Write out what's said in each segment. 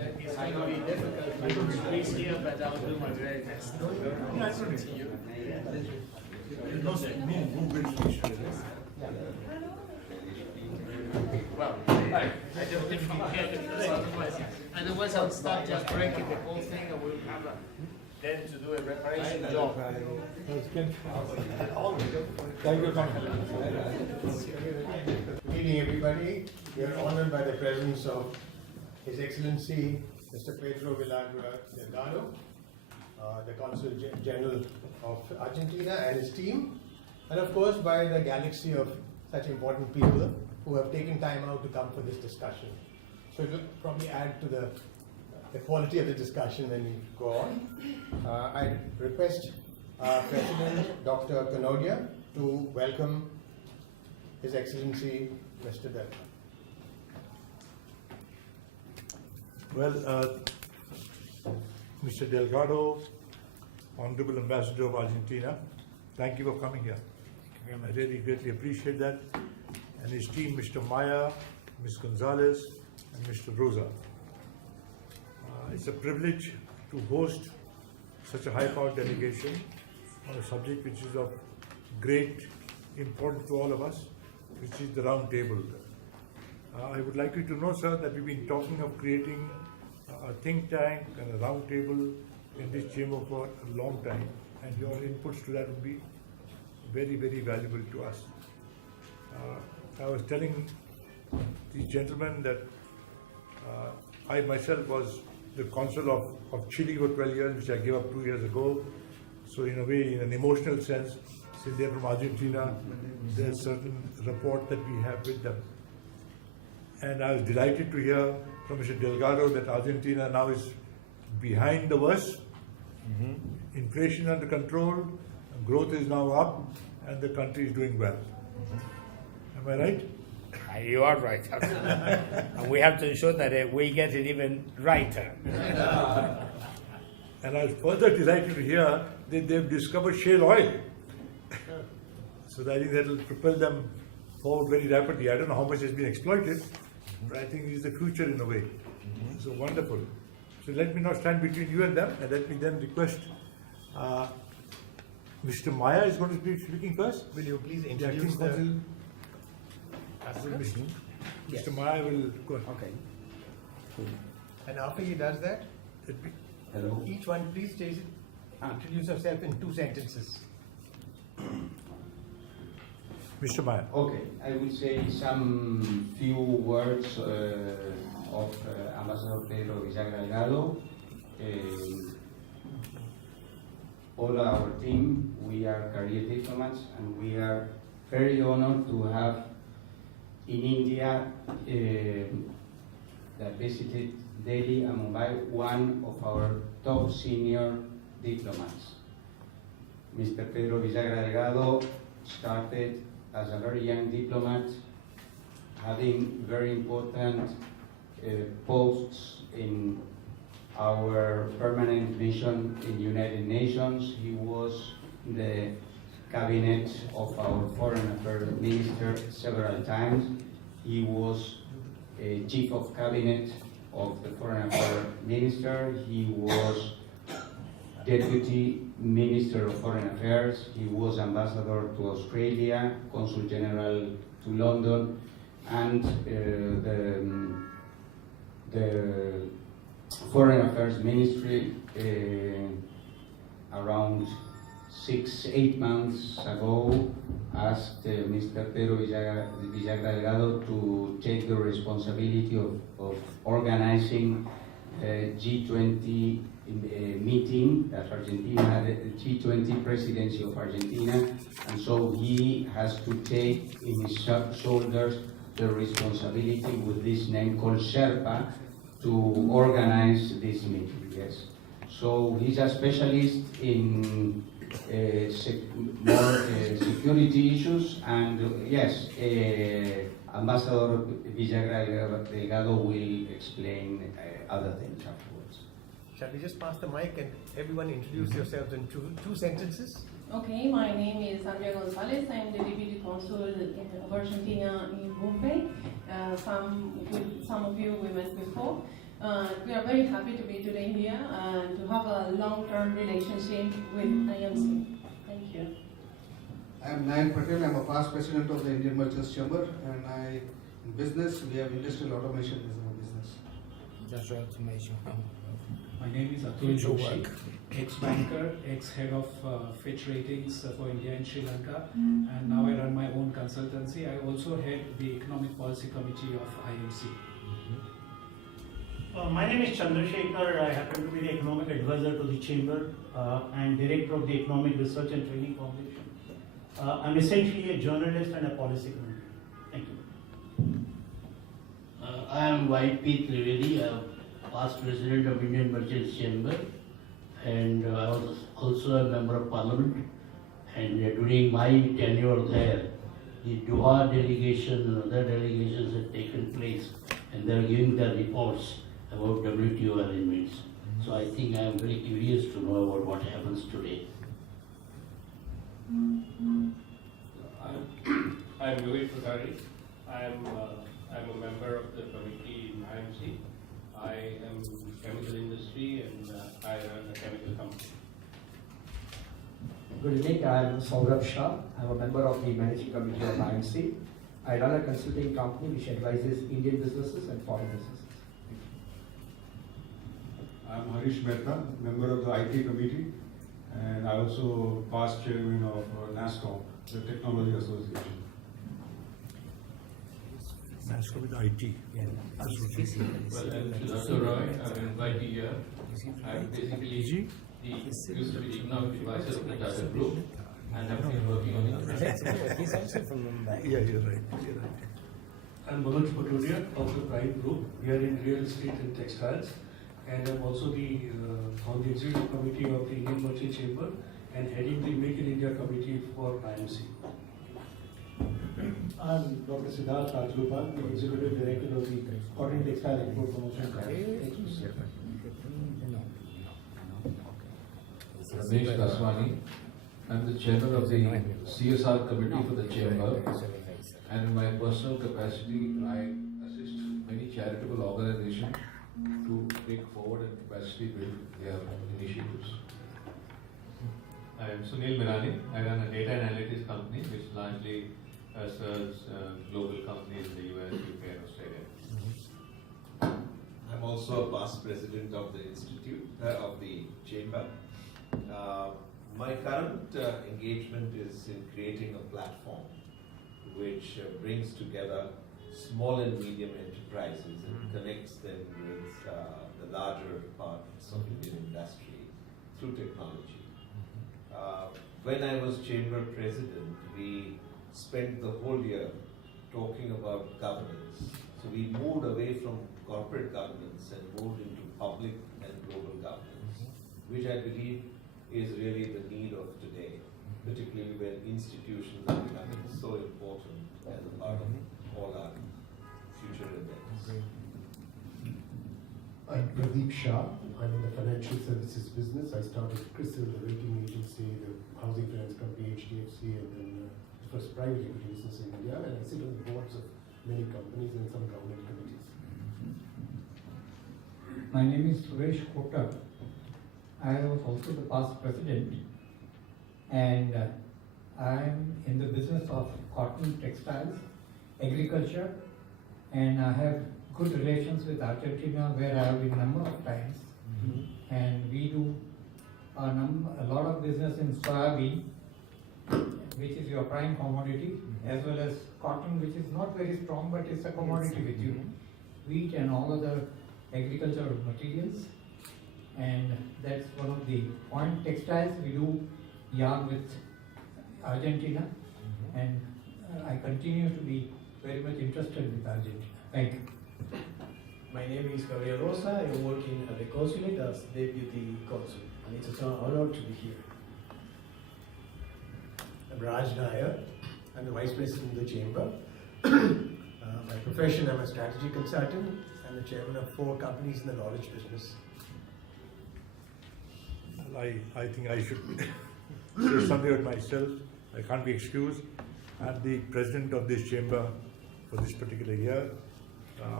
It's going to be difficult to squeeze here, but I'll do my very best. Nice to meet you. Well, I don't think you can because otherwise I'll start just breaking the whole thing and we'll have then to do a reparation job. Thank you. Good evening, everybody. We are honored by the presence of His Excellency Mr. Pedro Villagra Delgado, the Consul General of Argentina and his team, and of course by the galaxy of such important people who have taken time out to come for this discussion. So it will probably add to the quality of the discussion when we go on. I request our President, Dr. Kanodia, to welcome His Excellency Mr. Delgado. Well, Mr. Delgado, Honorable Ambassador of Argentina, thank you for coming here. I really greatly appreciate that. And his team, Mr. Maya, Ms. Gonzalez, and Mr. Rosa. It's a privilege to host such a high-powered delegation on a subject which is of great importance to all of us, which is the round table. I would like you to know, sir, that we've been talking of creating a think tank and a round table in this chamber for a long time, and your inputs to that would be very, very valuable to us. I was telling these gentlemen that I myself was the consul of Chile for 12 years, which I gave up 2 years ago. So in a way, in an emotional sense, since they're from Argentina, there's a certain rapport that we have with them. And I was delighted to hear from Mr. Delgado that Argentina now is behind the worst. Inflation under control, growth is now up, and the country is doing well. Am I right? You are right. And we have to ensure that we get it even righter. And I was further delighted to hear that they've discovered shale oil. So I think that will propel them forward very rapidly. I don't know how much has been exploited, but I think it is the future in a way. So wonderful. So let me not stand between you and them, and let me then request Mr. Maya is going to be speaking first. Will you please introduce the... Mr. Maya will go. Okay. And after he does that, Hello. each one please introduce yourself in 2 sentences. Mr. Maya. Okay, I will say some few words of Ambassador Pedro Villagra Delgado. All our team, we are career diplomats, and we are very honored to have in India that visited Delhi and Mumbai one of our top senior diplomats. Mr. Pedro Villagra Delgado started as a very young diplomat, having very important posts in our permanent mission in United Nations. He was in the cabinet of our foreign affairs minister several times. He was chief of cabinet of the foreign affairs minister. He was deputy minister of foreign affairs. He was ambassador to Australia, consul general to London, and the foreign affairs ministry around 6-8 months ago asked Mr. Pedro Villagra Delgado to take the responsibility of organizing a G20 meeting that Argentina had, a G20 presidency of Argentina, and so he has to take in his shoulders the responsibility with this name called Sherpa to organize this meeting, yes. So he's a specialist in more security issues, and yes, Ambassador Villagra Delgado will explain other things afterwards. Shall we just pass the mic and everyone introduce yourselves in two sentences? Okay, my name is Andrea Gonzalez. I'm the Deputy Consul of Argentina in Mumbai. Some of you we met before. We are very happy to be today here and to have a long-term relationship with IMC. Thank you. I am Nayan Patel. I am a past president of the Indian Merchants Chamber, and in business, we have industrial automation as our business. Industrial automation. My name is Atul Future Joshi, work. ex-banker, ex-head of Fitch Ratings for India and Sri Lanka, and now I run my own consultancy. I also head the Economic Policy Committee of IMC. My name is Chandrasekhar. I happen to be the economic advisor to the chamber and director of the Economic Research and Training Foundation. I'm essentially a journalist and a policy commentator. Thank you. I am YP Trivedi, past president of Indian Merchants Chamber, and I was also a member of parliament. And during my tenure there, the Doha delegation and other delegations had taken place, and they are giving their reports about WTO arrangements. So I think I am very curious to know about what happens today. I'm Yogesh Putari. I'm a member of the committee in IMC. I am chemical industry and I run a chemical company. Good evening, I am Saurabh Shah. I am a member of the managing committee of IMC. I run a consulting company which advises Indian businesses and foreign businesses. I am Harish Mehta, member of the IT committee, and I also past chairman of NASCOM, the Technology Association. NASCOM with IT. Well, I'm Sudhakar Roy. I'm an IT here. I'm basically used to be the economic advisor of the Tata Group, and I've been working on it. He's also from Mumbai. Yeah, you're right. You're right. I'm Manoj Paturia of the Prime Group. We are in real estate and textiles, and I'm also on the executive committee of the Indian Merchant Chamber and heading the Make in India committee for IMC. I'm Dr. Siddharth Rajgopal, the executive director of the Cotton Textile Export Promotion Council. Ramesh Daswani. I'm the chairman of the CSR committee for the chamber, and in my personal capacity, I assist many charitable organizations to take forward and capacity build their initiatives. I am Sunil Mirani. I run a data analytics company which largely serves global companies in the US, UK, and Australia. I'm also a past president of the institute, of the chamber. My current engagement is in creating a platform which brings together small and medium enterprises and connects them with the larger parts of Indian industry through technology. When I was chamber president, we spent the whole year talking about governance. So we moved away from corporate governance and moved into public and global governance, which I believe is really the need of today, particularly when institutions are becoming so important as a part of all our future events. I'm Pradeep Shah. I'm in the financial services business. I started Crystal, the rating agency, the housing finance company, HDFC, and then the first private equity business in India. And I sit on the boards of many companies and some government committees. My name is Suresh Kotak. I was also the past president, and I'm in the business of cotton, textiles, agriculture, and I have good relations with Argentina, where I have been a number of times. And we do a lot of business in soybean, which is your prime commodity, as well as cotton, which is not very strong, but it's a commodity with you. Wheat and all other agricultural materials. And that's one of the point. Textiles, we do yarn with Argentina, and I continue to be very much interested with Argentina. Thank you. My name is Gabriel Rosa. I am working at the consulate as deputy consul, and it's an honor to be here. I'm Raj Nair. I'm the vice president of the chamber. By profession, I'm a strategy consultant. I'm the chairman of 4 companies in the knowledge business. I think I should say something about myself. I can't be excused. I'm the president of this chamber for this particular year.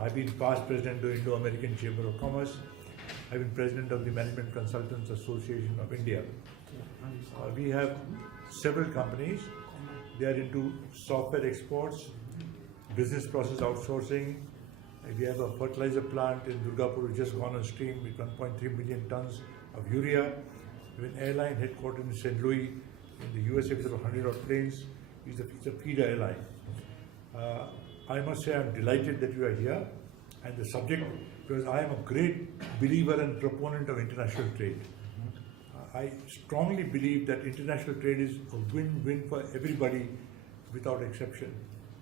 I've been past president of the Indo-American Chamber of Commerce. I've been president of the Management Consultants Association of India. We have several companies. They are into software exports, business process outsourcing. We have a fertilizer plant in Durgapur which just gone on stream with 1.3 million tons of urea. We have an airline headquartered in St. Louis in the USA with 100-odd planes. It's a feeder airline. I must say I'm delighted that you are here and the subject, because I am a great believer and proponent of international trade. I strongly believe that international trade is a win-win for everybody without exception.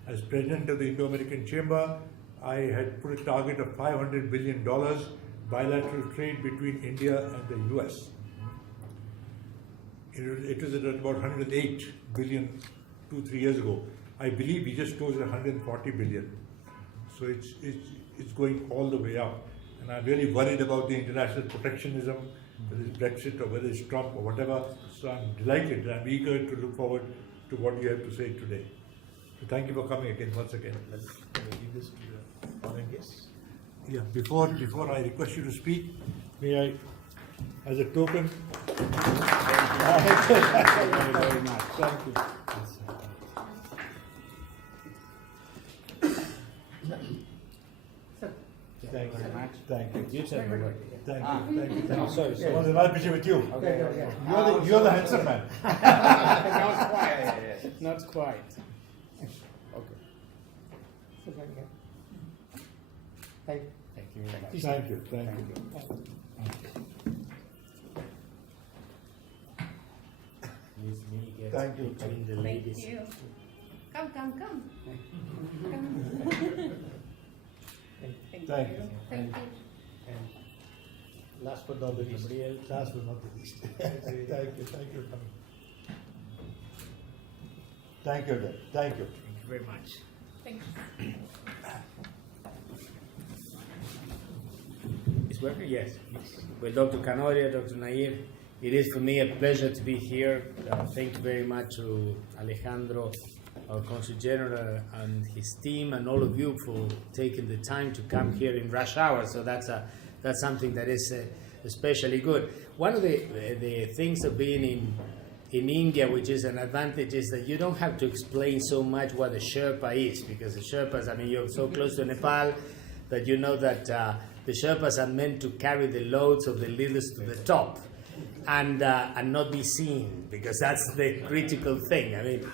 As president of the Indo-American Chamber, I had put a target of $500 billion bilateral trade between India and the US. It was at about 108 billion 2-3 years ago. I believe we just closed at 140 billion. So it's going all the way up. And I'm really worried about the international protectionism, whether it's Brexit or whether it's Trump or whatever. So I'm delighted, I'm eager to look forward to what you have to say today. So thank you for coming again, once again. Can we give this to the honored guests? Yeah, before I request you to speak, may I, as a token. Thank you very much. Thank you. Thank you very much. Thank you. You tell me what. Thank you. Thank you. Thank No, you. sorry, sorry. It was a nice picture with you. Okay. You're the handsome man. Not quite. Not quite. Okay. Thank you very much. Thank you. Thank you. Miss Me gets Thank you. between the ladies. Thank you. Come. Come. Thank you. Thank you. And last but not the least. Last but not the least. Thank you. Thank you for coming. Thank you, Dad. Thank you. Thank you very much. Thank you. It's working? Yes. Well, Dr. Canoria, Dr. Nair, it is for me a pleasure to be here. Thank you very much to Alejandro, our Consul General, and his team, and all of you for taking the time to come here in rush hour. So that's something that is especially good. One of the things of being in India, which is an advantage, is that you don't have to explain so much what a Sherpa is, because the Sherpas, I mean, you're so close to Nepal that you know that the Sherpas are meant to carry the loads of the leaders to the top and not be seen, because that's the critical thing. I mean,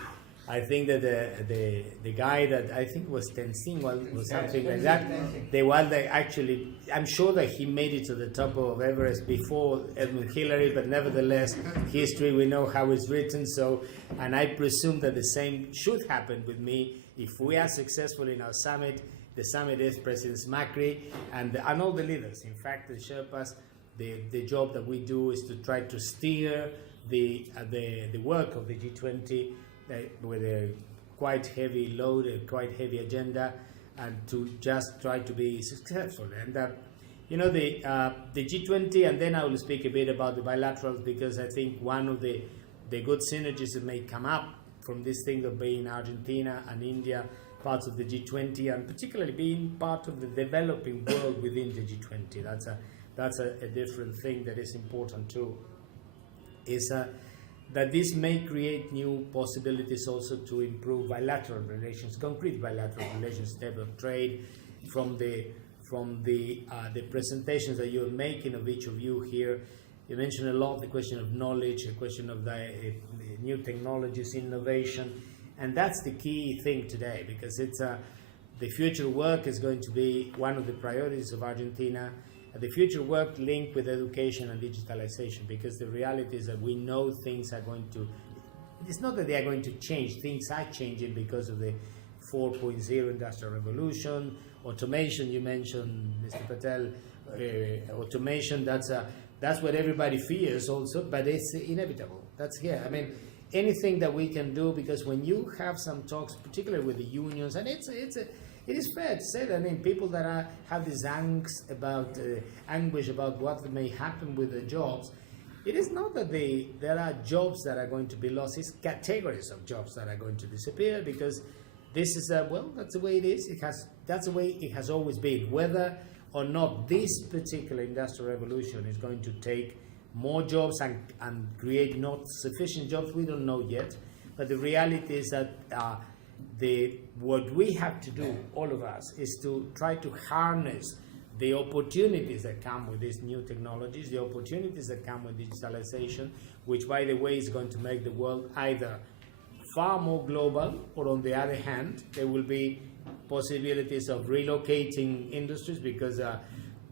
I think that the guy that I think was Tenzing or something like that, the one that actually, I'm sure that he made it to the top of Everest before Edmund Hillary, but nevertheless, history, we know how it's written. So, and I presume that the same should happen with me if we are successful in our summit. The summit is President Macri and all the leaders. In fact, the Sherpas, the job that we do is to try to steer the work of the G20 with a quite heavy load, a quite heavy agenda, and to just try to be successful. And you know, the G20, and then I will speak a bit about the bilaterals, because I think one of the good synergies that may come up from this thing of being Argentina and India parts of the G20, and particularly being part of the developing world within the G20. That's a different thing that is important too. Is that this may create new possibilities also to improve bilateral relations, concrete bilateral relations, develop trade. From the presentations that you're making of each of you here, you mentioned a lot the question of knowledge, the question of the new technologies, innovation, and that's the key thing today, because it's the future work is going to be one of the priorities of Argentina. The future work linked with education and digitalization, because the reality is that we know things are going to, it's not that they are going to change, things are changing because of the 4.0 industrial revolution, automation, you mentioned, Mr. Patel, automation, that's what everybody fears also, but it's inevitable, that's here. I mean, anything that we can do, because when you have some talks, particularly with the unions, and it is fair to say that, I mean, people that have this angst about anguish about what may happen with the jobs, it is not that there are jobs that are going to be lost, it's categories of jobs that are going to disappear, because this is well, that's the way it is. That's the way it has always been. Whether or not this particular industrial revolution is going to take more jobs and create not sufficient jobs, we don't know yet. But the reality is that what we have to do, all of us, is to try to harness the opportunities that come with these new technologies, the opportunities that come with digitalization, which, by the way, is going to make the world either far more global, or on the other hand, there will be possibilities of relocating industries because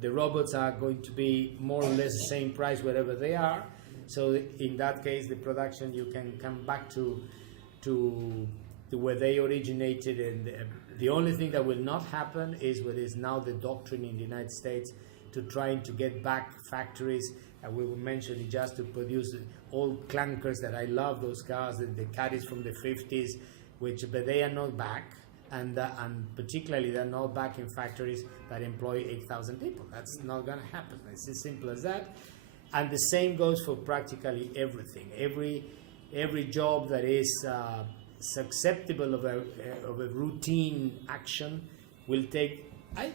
the robots are going to be more or less the same price wherever they are. So in that case, the production, you can come back to where they originated, and the only thing that will not happen is what is now the doctrine in the United States to trying to get back factories. And we will mention it just to produce old clunkers that I love, those cars, the caddies from the 50s, but they are not back. And particularly they're not back in factories that employ 8,000 people. That's not going to happen. It's as simple as that. And the same goes for practically everything. Every job that is susceptible of a routine action will take,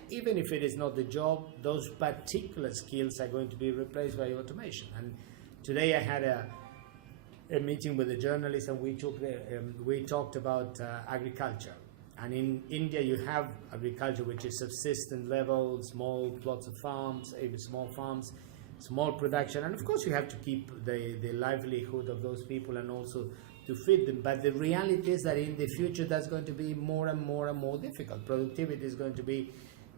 even if it is not the job, those particular skills are going to be replaced by automation. And today I had a meeting with a journalist, and we talked about agriculture. And in India, you have agriculture, which is subsistence level, small plots of farms, small farms, small production. And of course, you have to keep the livelihood of those people and also to feed them. But the reality is that in the future, that's going to be more and more and more difficult. Productivity is going to be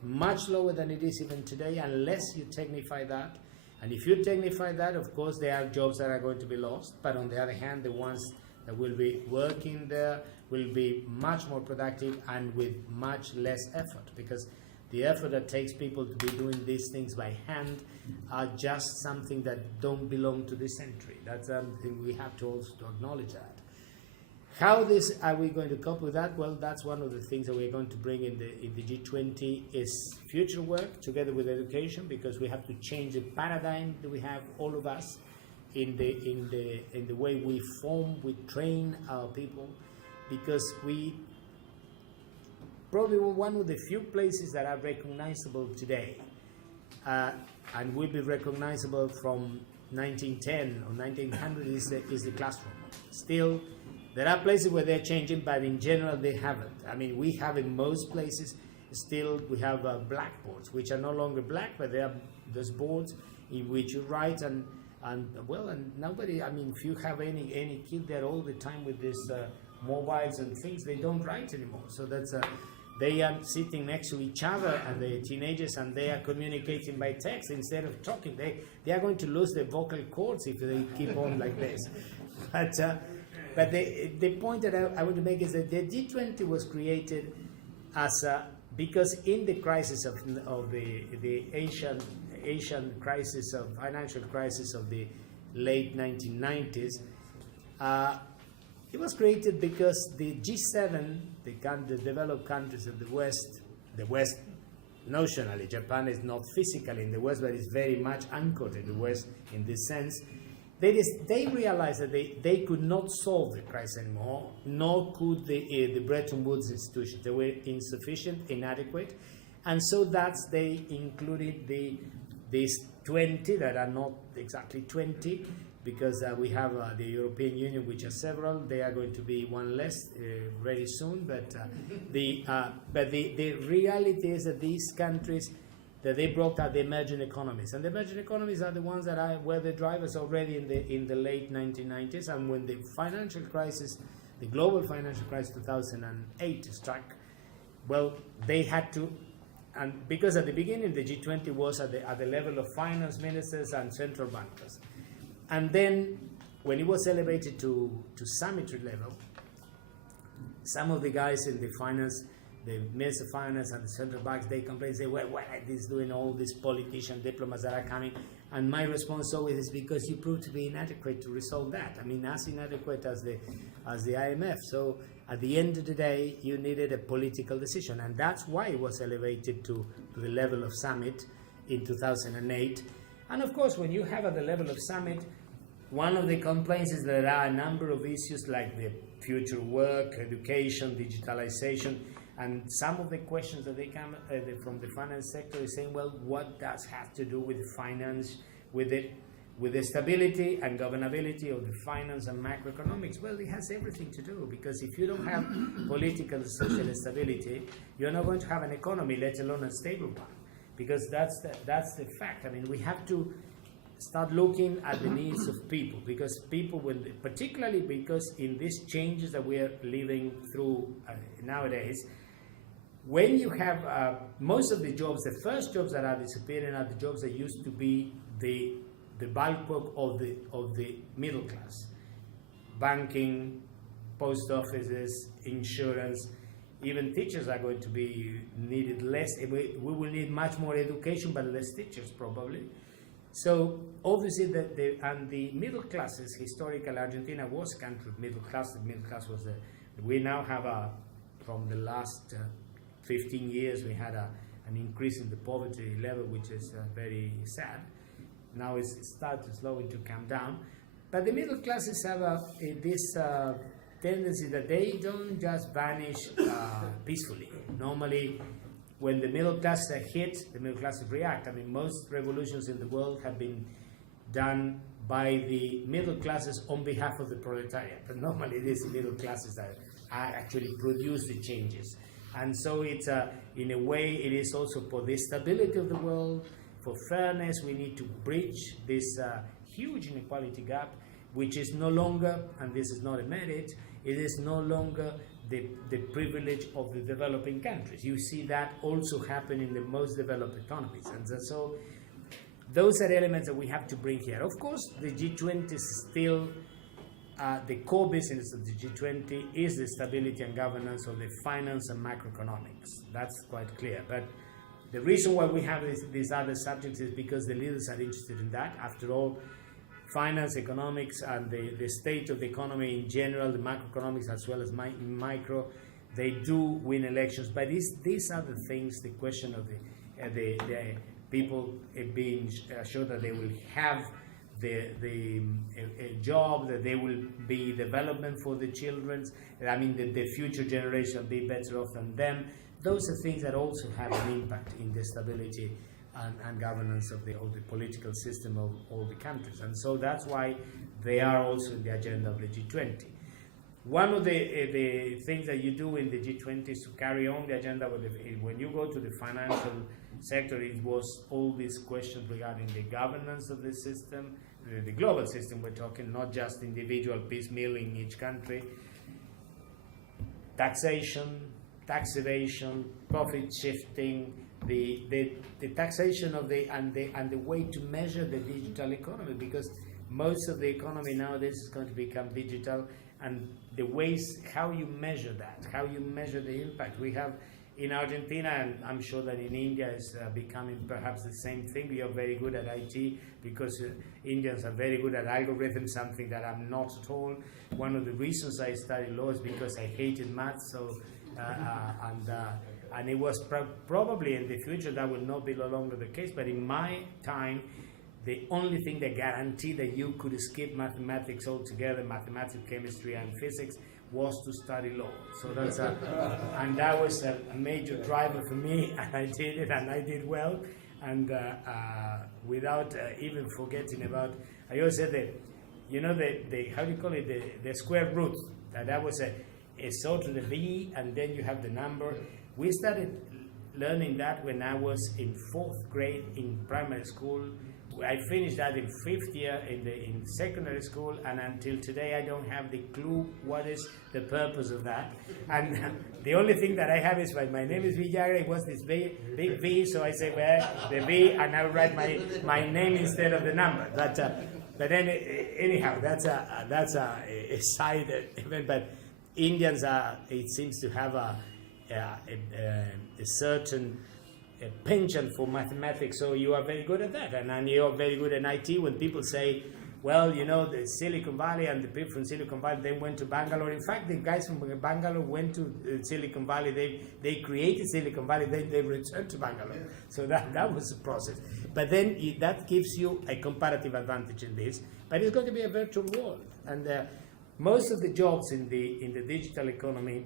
much lower than it is even today, unless you technify that. And if you technify that, of course, there are jobs that are going to be lost. But on the other hand, the ones that will be working there will be much more productive and with much less effort, because the effort that takes people to be doing these things by hand are just something that don't belong to this century. That's something we have to also acknowledge that. How are we going to cope with that? Well, that's one of the things that we're going to bring in the G20 is future work together with education, because we have to change the paradigm that we have, all of us, in the way we train our people, because we probably were one of the few places that are recognizable today, and will be recognizable from 1910 or 1900 is the classroom. Still, there are places where they're changing, but in general they haven't. I mean, we have in most places still we have blackboards, which are no longer black, but they are those boards in which you write and nobody. I mean, if you have any kid there all the time with this mobiles and things, they don't write anymore. So that's they are sitting next to each other, and the teenagers, and they are communicating by text instead of talking. They are going to lose their vocal cords if they keep on like this. But the point that I want to make is that the G20 was created because in the crisis of the Asian crisis, of financial crisis of the late 1990s, it was created because the G7, the developed countries of the West notionally, Japan is not physically in the West, but is very much anchored in the West in this sense. They realized that they could not solve the crisis anymore, nor could the Bretton Woods institutions. They were insufficient, inadequate, and so they included these 20 that are not exactly 20, because we have the European Union, which are several. They are going to be one less very soon. But the reality is that these countries, that they brought out the emerging economies, and the emerging economies are the ones that were the drivers already in the late 1990s. And when the financial crisis, the global financial crisis 2008 struck, well, they had to. And because at the beginning the G20 was at the level of finance ministers and central bankers. And then when it was elevated to summit level, some of the guys in the finance, the Minister of Finance and the central banks, they complain, say, well, why are this doing all these politician diplomats that are coming? And my response always is because you proved to be inadequate to resolve that. I mean, as inadequate as the IMF. So at the end of the day, you needed a political decision. And that's why it was elevated to the level of summit in 2008. And of course, when you have at the level of summit, one of the complaints is that there are a number of issues like the future work, education, digitalization. And some of the questions that they come from the finance sector is saying, well, what does have to do with finance, with the stability and governability of the finance and macroeconomics? Well, it has everything to do, because if you don't have political and social stability, you're not going to have an economy, let alone a stable one, because that's the fact. I mean, we have to start looking at the needs of people, because people will, particularly because in these changes that we are living through nowadays, when you have most of the jobs, the first jobs that are disappearing are the jobs that used to be the bulk of the middle class. Banking, post offices, insurance, even teachers are going to be needed less. We will need much more education, but less teachers probably. So obviously the middle classes, historically Argentina was a country of middle class. The middle class was we now have from the last 15 years, we had an increase in the poverty level, which is very sad. Now it's starting slowly to come down. But the middle classes have this tendency that they don't just vanish peacefully. Normally, when the middle classes are hit, the middle classes react. I mean, most revolutions in the world have been done by the middle classes on behalf of the proletariat. But normally it is the middle classes that actually produce the changes. And so it's, in a way, it is also for the stability of the world, for fairness. We need to bridge this huge inequality gap, which is no longer, and this is not a merit, it is no longer the privilege of the developing countries. You see that also happen in the most developed economies. And so those are elements that we have to bring here. Of course, the G20 is still, the core business of the G20 is the stability and governance of the finance and macroeconomics. That's quite clear. But the reason why we have these other subjects is because the leaders are interested in that. After all, finance, economics, and the state of the economy in general, the macroeconomics as well as micro, they do win elections. But these are the things, the question of the people being sure that they will have a job, that there will be development for the children, I mean the future generation will be better off than them. Those are things that also have an impact in the stability and governance of the political system of all the countries. And so that's why they are also in the agenda of the G20. One of the things that you do in the G20 is to carry on the agenda. When you go to the financial sector, it was all these questions regarding the governance of the system, the global system we're talking, not just individual piecemeal in each country, taxation, tax evasion, profit shifting, the taxation of and the way to measure the digital economy, because most of the economy nowadays is going to become digital, and the ways how you measure that, how you measure the impact. We have in Argentina, and I'm sure that in India is becoming perhaps the same thing. We are very good at IT because Indians are very good at algorithms, something that I'm not at all. One of the reasons I studied law is because I hated math, so and it was probably in the future that will not be no longer the case, but in my time, the only thing that guaranteed that you could skip mathematics altogether, mathematics, chemistry, and physics, was to study law. So that's and that was a major driver for me, and I did it, and I did well, and without even forgetting about, I always said that, you know, the how do you call it, the square root, that was a sort of the V, and then you have the number. We started learning that when I was in 4th grade in primary school. I finished that in 5th year in secondary school, and until today I don't have the clue what is the purpose of that. And the only thing that I have is, my name is Villagra, it was this big V, so I say, well, the V, and I write my name instead of the number. But then anyhow, that's a side event. But Indians it seems to have a certain penchant for mathematics, so you are very good at that, and you are very good at IT. When people say, well, you know, the Silicon Valley and the people from Silicon Valley, they went to Bangalore. In fact, the guys from Bangalore went to Silicon Valley. They created Silicon Valley, they returned to Bangalore. So that was the process. But then that gives you a comparative advantage in this, but it's going to be a virtual world. And most of the jobs in the digital economy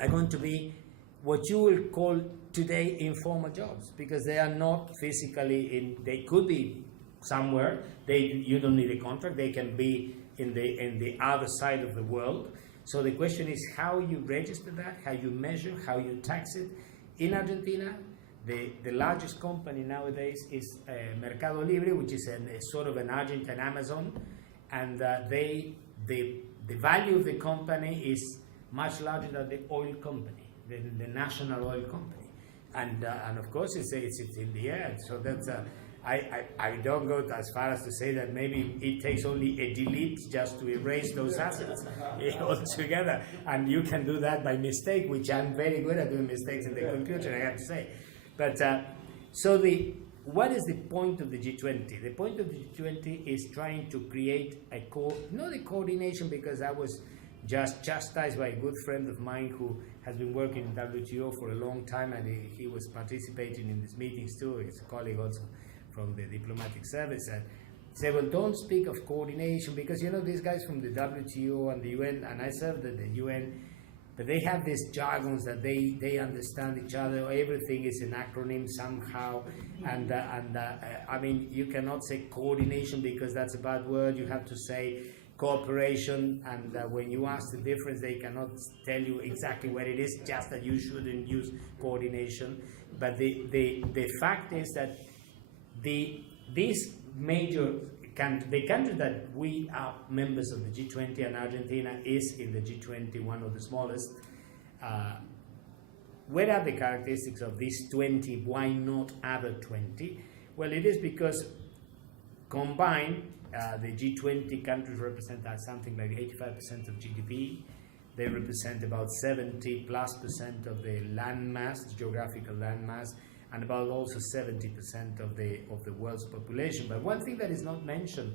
are going to be what you will call today informal jobs, because they are not physically in. They could be somewhere. You don't need a contract. They can be in the other side of the world. So the question is how you register that, how you measure, how you tax it. In Argentina, the largest company nowadays is Mercado Libre, which is a sort of an Argentine Amazon, and the value of the company is much larger than the oil company, the national oil company, and of course it's in the air. So that's I don't go as far as to say that maybe it takes only a delete just to erase those assets altogether, and you can do that by mistake, which I'm very good at doing mistakes in the computer, I have to say. But what is the point of the G20? The point of the G20 is trying to create not a coordination, because I was just chastised by a good friend of mine who has been working in WTO for a long time, and he was participating in these meetings too. He's a colleague also from the diplomatic service, and say, well, don't speak of coordination, because these guys from the WTO and the UN, and I served at the UN, but they have these jargons that they understand each other. Everything is an acronym somehow, and I mean, you cannot say coordination because that's a bad word. You have to say cooperation, and when you ask the difference, they cannot tell you exactly what it is, just that you shouldn't use coordination. But the fact is that these major the country that we are members of the G20, and Argentina is in the G20, one of the smallest. What are the characteristics of these 20? Why not other 20? Well, it is because combined, the G20 countries represent something like 85% of GDP. They represent about 70+% of the landmass, geographical landmass, and about also 70% of the world's population. But one thing that is not mentioned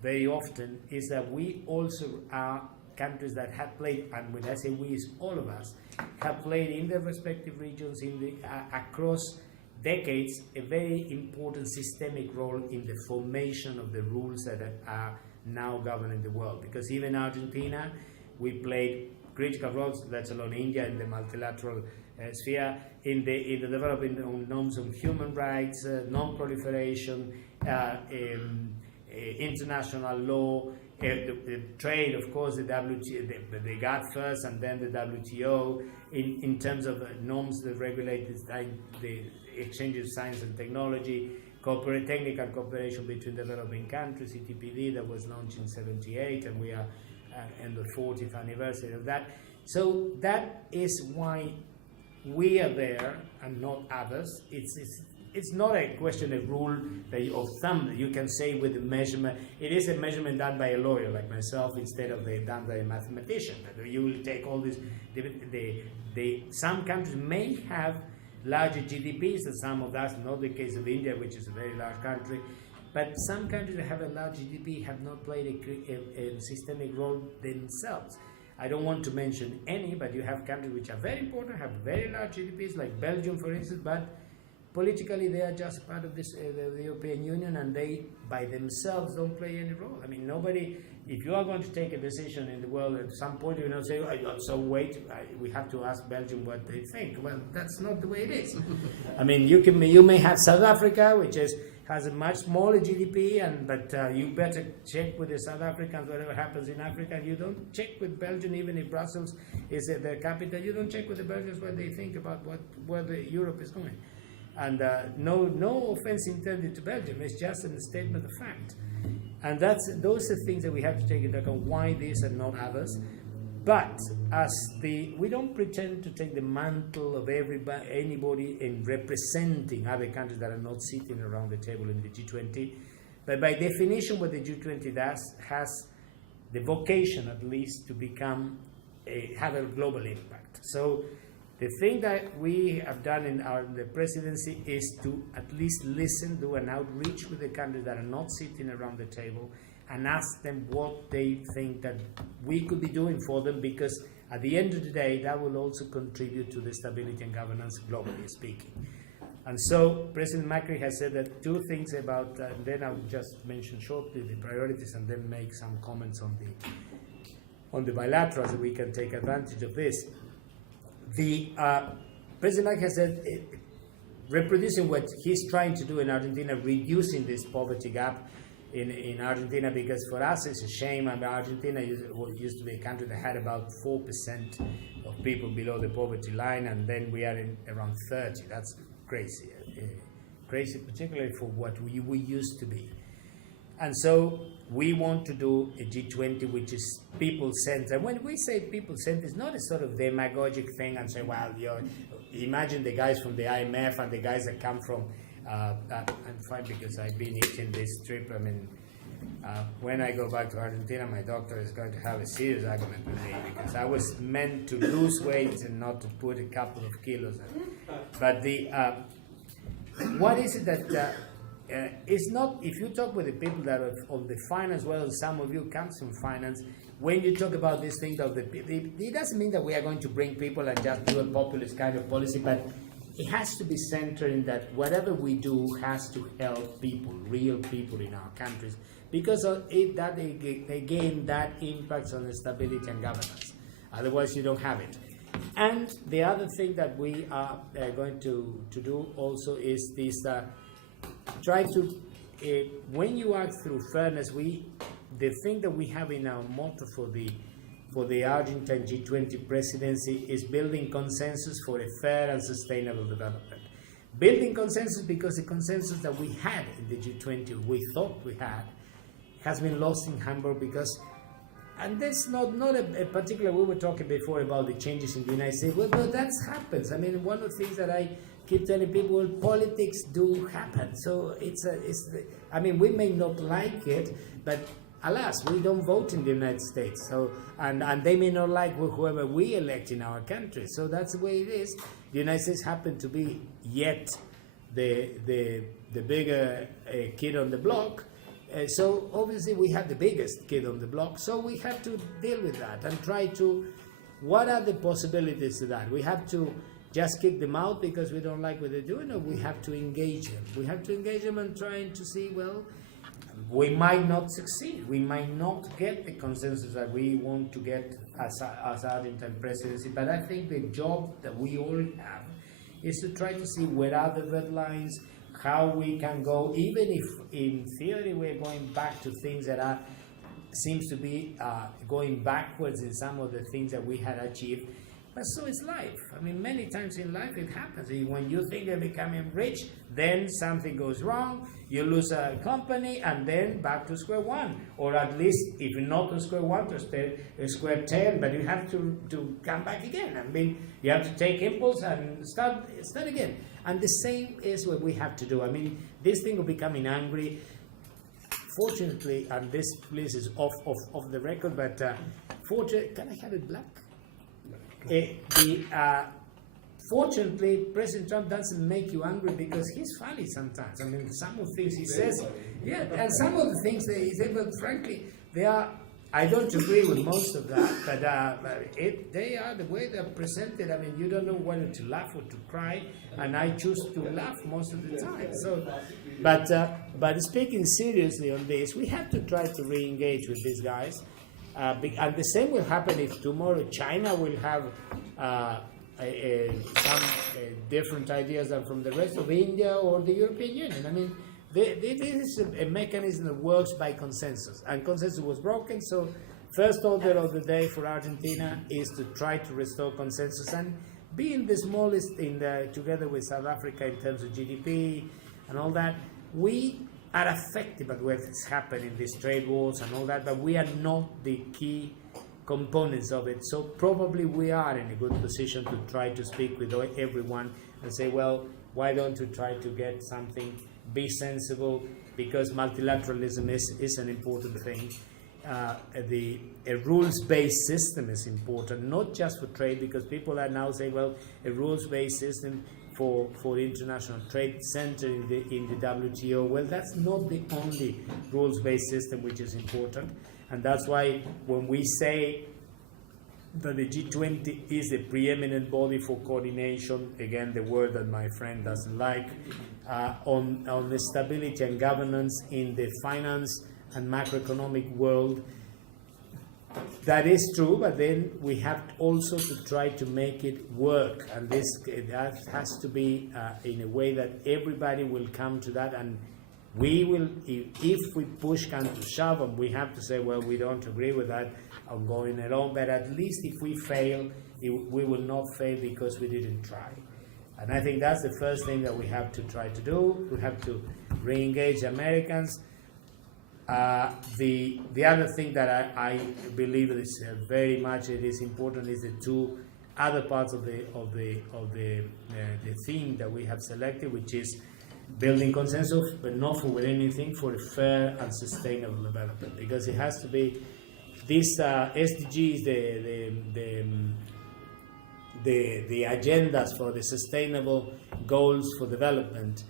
very often is that we also are countries that have played, and when I say we, is all of us, have played in their respective regions across decades a very important systemic role in the formation of the rules that are now governing the world. Because even Argentina, we played critical roles, let alone India in the multilateral sphere, in the developing norms on human rights, non-proliferation, international law, the trade, of course, the WTO, the GATT first, and then the WTO, in terms of norms that regulate the exchange of science and technology, technical cooperation between developing countries, CTPD, that was launched in '78, and we are in the 40th anniversary of that. So that is why we are there and not others. It's not a question of rule of thumb that you can say with the measurement. It is a measurement done by a lawyer like myself instead of done by a mathematician. You will take all this. Some countries may have larger GDPs than some of us, not the case of India, which is a very large country. But some countries that have a large GDP have not played a systemic role themselves. I don't want to mention any, but you have countries which are very important, have very large GDPs, like Belgium, for instance, but politically they are just part of this, the European Union, and they, by themselves, don't play any role. I mean, nobody, if you are going to take a decision in the world, at some point you say, so wait, we have to ask Belgium what they think. Well, that's not the way it is. I mean, you may have South Africa, which has a much smaller GDP, but you better check with the South Africans whatever happens in Africa, and you don't check with Belgium, even if Brussels is their capital. You don't check with the Belgians what they think about where Europe is going. And no offense intended to Belgium. It's just a statement of fact. And those are things that we have to take into account. Why these and not others? But we don't pretend to take the mantle of anybody in representing other countries that are not sitting around the table in the G20. But by definition, what the G20 does has the vocation, at least, to have a global impact. So the thing that we have done in the presidency is to at least listen, do an outreach with the countries that are not sitting around the table, and ask them what they think that we could be doing for them, because at the end of the day, that will also contribute to the stability and governance, globally speaking. And so President Macri has said that two things about, and then I'll just mention shortly the priorities and then make some comments on on the bilaterals, we can take advantage of this. The President has said, reproducing what he's trying to do in Argentina, reducing this poverty gap in Argentina, because for us it's a shame. I mean, Argentina used to be a country that had about 4% of people below the poverty line, and then we are in around 30. That's crazy, crazy, particularly for what we used to be. And so we want to do a G20 which is people-centered. When we say people-centered, it's not a sort of demagogic thing and say, well, imagine the guys from the IMF and the guys that come from, I'm fine because I've been eating this trip. I mean, when I go back to Argentina, my doctor is going to have a serious argument with me because I was meant to lose weight and not to put a couple of kilos in. But what is it that, it's not, if you talk with the people that are on the finance world, some of you comes from finance, when you talk about this thing of it doesn't mean that we are going to bring people and just do a populist kind of policy, but it has to be centered in that whatever we do has to help people, real people in our countries, because that impacts on the stability and governance. Otherwise, you don't have it. And the other thing that we are going to do also is this, try to, when you act through fairness, the thing that we have in our motto for the Argentine G20 presidency is building consensus for a fair and sustainable development. Building consensus because the consensus that we had in the G20, we thought we had, has been lost in Hamburg because, and that's not a particular, we were talking before about the changes in the United States, well, but that happens. I mean, one of the things that I keep telling people, well, politics do happen. So I mean, we may not like it, but alas, we don't vote in the United States. So, and they may not like whoever we elect in our country. So that's the way it is. The United States happen to be yet the bigger kid on the block. So obviously we have the biggest kid on the block. So we have to deal with that and try to, what are the possibilities to that? We have to just kick them out because we don't like what they're doing, or we have to engage them. We have to engage them and trying to see, well, we might not succeed. We might not get the consensus that we want to get as Argentine presidency. But I think the job that we all have is to try to see where are the red lines, how we can go, even if in theory we're going back to things that seems to be going backwards in some of the things that we had achieved. But so is life. I mean, many times in life it happens. When you think you're becoming rich, then something goes wrong, you lose a company, and then back to square one. Or at least, if you're not to square one, to square 10, but you have to come back again. I mean, you have to take impulse and start again. And the same is what we have to do. I mean, this thing of becoming angry, fortunately, and this please is off the record, but fortunately, can I have it black? Fortunately, President Trump doesn't make you angry because he's funny sometimes. I mean, some of the things he says, yeah, and some of the things that he says, but frankly, I don't agree with most of that, but they are the way they're presented. I mean, you don't know whether to laugh or to cry, and I choose to laugh most of the time. So, but speaking seriously on this, we have to try to re-engage with these guys. And the same will happen if tomorrow China will have some different ideas than from the rest of India or the European Union. I mean, this is a mechanism that works by consensus, and consensus was broken. So, first order of the day for Argentina is to try to restore consensus and being the smallest together with South Africa in terms of GDP and all that. We are affected by what's happened in these trade wars and all that, but we are not the key components of it. So probably we are in a good position to try to speak with everyone and say, well, why don't you try to get something, be sensible, because multilateralism is an important thing. A rules-based system is important, not just for trade, because people are now saying, well, a rules-based system for international trade center in the WTO. Well, that's not the only rules-based system which is important, and that's why when we say that the G20 is the preeminent body for coordination, again the word that my friend doesn't like, on the stability and governance in the finance and macroeconomic world, That is true, but then we have also to try to make it work, and that has to be in a way that everybody will come to that, and we will, if we push come to shove, and we have to say, well, we don't agree with that, I'm going along, but at least if we fail, we will not fail because we didn't try. And I think that's the first thing that we have to try to do. We have to re-engage Americans. The other thing that I believe is very much it is important is the two other parts of the theme that we have selected, which is building consensus, but not for anything, for a fair and sustainable development, because it has to be these SDGs, the agendas for the sustainable goals for development.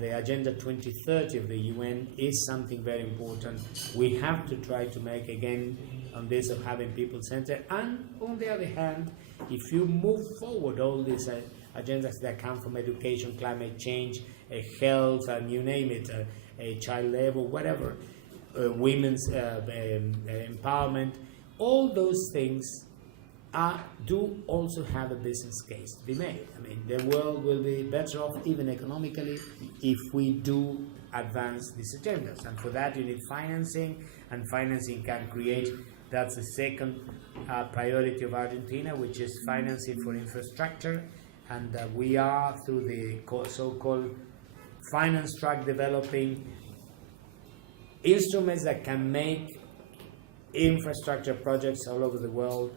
The Agenda 2030 of the UN is something very important. We have to try to make, again, on this of having people-centered. And on the other hand, if you move forward all these agendas that come from education, climate change, health, and you name it, a child labor, whatever, women's empowerment, all those things do also have a business case to be made. I mean, the world will be better off, even economically, if we do advance these agendas. And for that, you need financing, and financing can create, that's the second priority of Argentina, which is financing for infrastructure. And we are, through the so-called finance track, developing instruments that can make infrastructure projects all over the world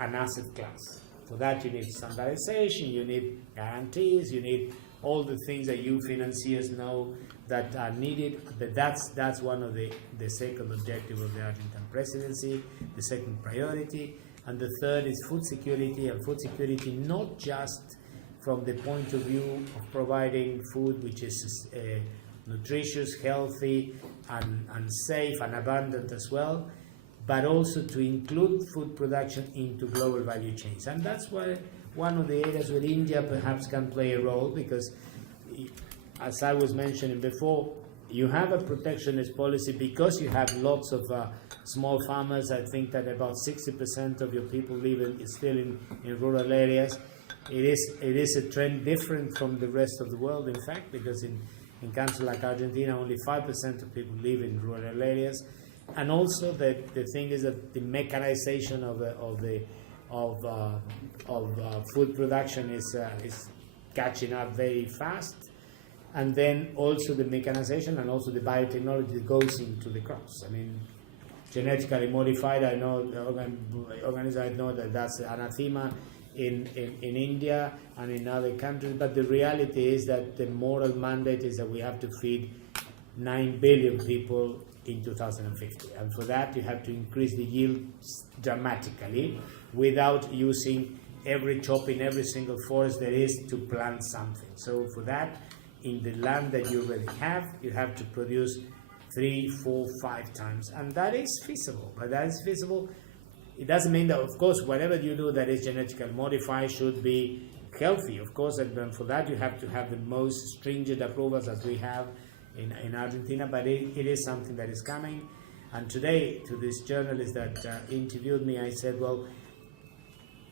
an asset class. For that, you need standardization, you need guarantees, you need all the things that you financiers know that are needed. But that's one of the second objective of the Argentine presidency, the second priority. And the third is food security, and food security not just from the point of view of providing food which is nutritious, healthy, and safe and abundant as well, but also to include food production into global value chains. And that's why one of the areas where India perhaps can play a role, because as I was mentioning before, you have a protectionist policy because you have lots of small farmers. I think that about 60% of your people live still in rural areas. It is a trend different from the rest of the world, in fact, because in countries like Argentina, only 5% of people live in rural areas. And also the thing is that the mechanization of food production is catching up very fast, and then also the mechanization and also the biotechnology that goes into the crops. I mean, genetically modified, I know I know that that's anathema in India and in other countries, but the reality is that the moral mandate is that we have to feed 9 billion people in 2050, and for that you have to increase the yields dramatically without using every chop in every single forest there is to plant something. So for that, in the land that you already have, you have to produce 3, 4, 5 times, and that is feasible. But that is feasible. It doesn't mean that, of course, whatever you do that is genetically modified should be healthy, of course, and for that you have to have the most stringent approvals as we have in Argentina, but it is something that is coming. And today, to this journalist that interviewed me, I said, well,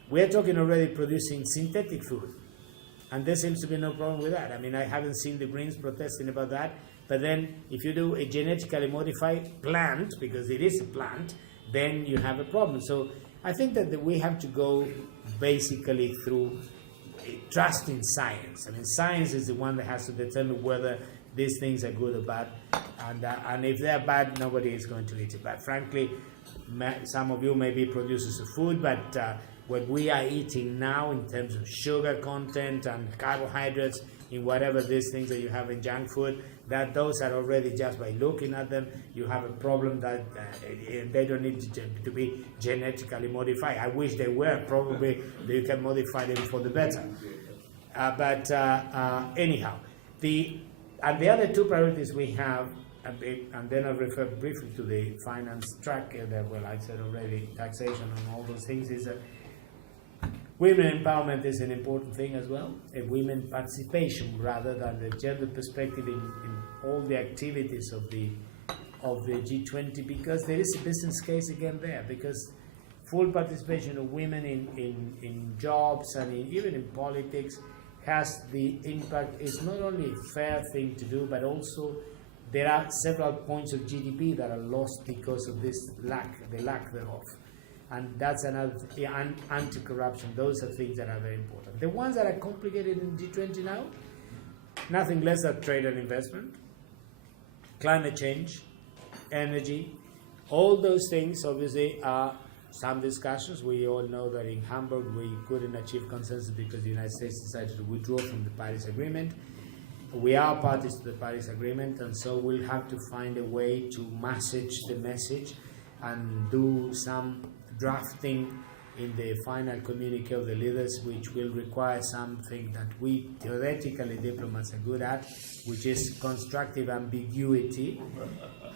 we're talking already producing synthetic food, and there seems to be no problem with that. I mean, I haven't seen the Greens protesting about that, but then if you do a genetically modified plant, because it is a plant, then you have a problem. So I think that we have to go basically through trust in science. I mean, science is the one that has to determine whether these things are good or bad, and if they're bad, nobody is going to eat it. But frankly, some of you may be producers of food, but what we are eating now in terms of sugar content and carbohydrates in whatever these things that you have in junk food, that those are already, just by looking at them, you have a problem that they don't need to be genetically modified. I wish they were. Probably you can modify them for the better. But anyhow, and the other two priorities we have, and then I'll refer briefly to the finance track, well, I said already, taxation and all those things, is that women empowerment is an important thing as well, women participation rather than the gender perspective in all the activities of the G20, because there is a business case again there, because full participation of women in jobs and even in politics has the impact. It's not only a fair thing to do, but also there are several points of GDP that are lost because of this the lack thereof. And that's another anti-corruption. Those are things that are very important. The ones that are complicated in G20 now, nothing less than trade and investment, climate change, energy. All those things obviously are some discussions. We all know that in Hamburg we couldn't achieve consensus because the United States decided to withdraw from the Paris Agreement. We are parties to the Paris Agreement, and so we'll have to find a way to message the message and do some drafting in the final communique of the leaders, which will require something that we theoretically diplomats are good at, which is constructive ambiguity,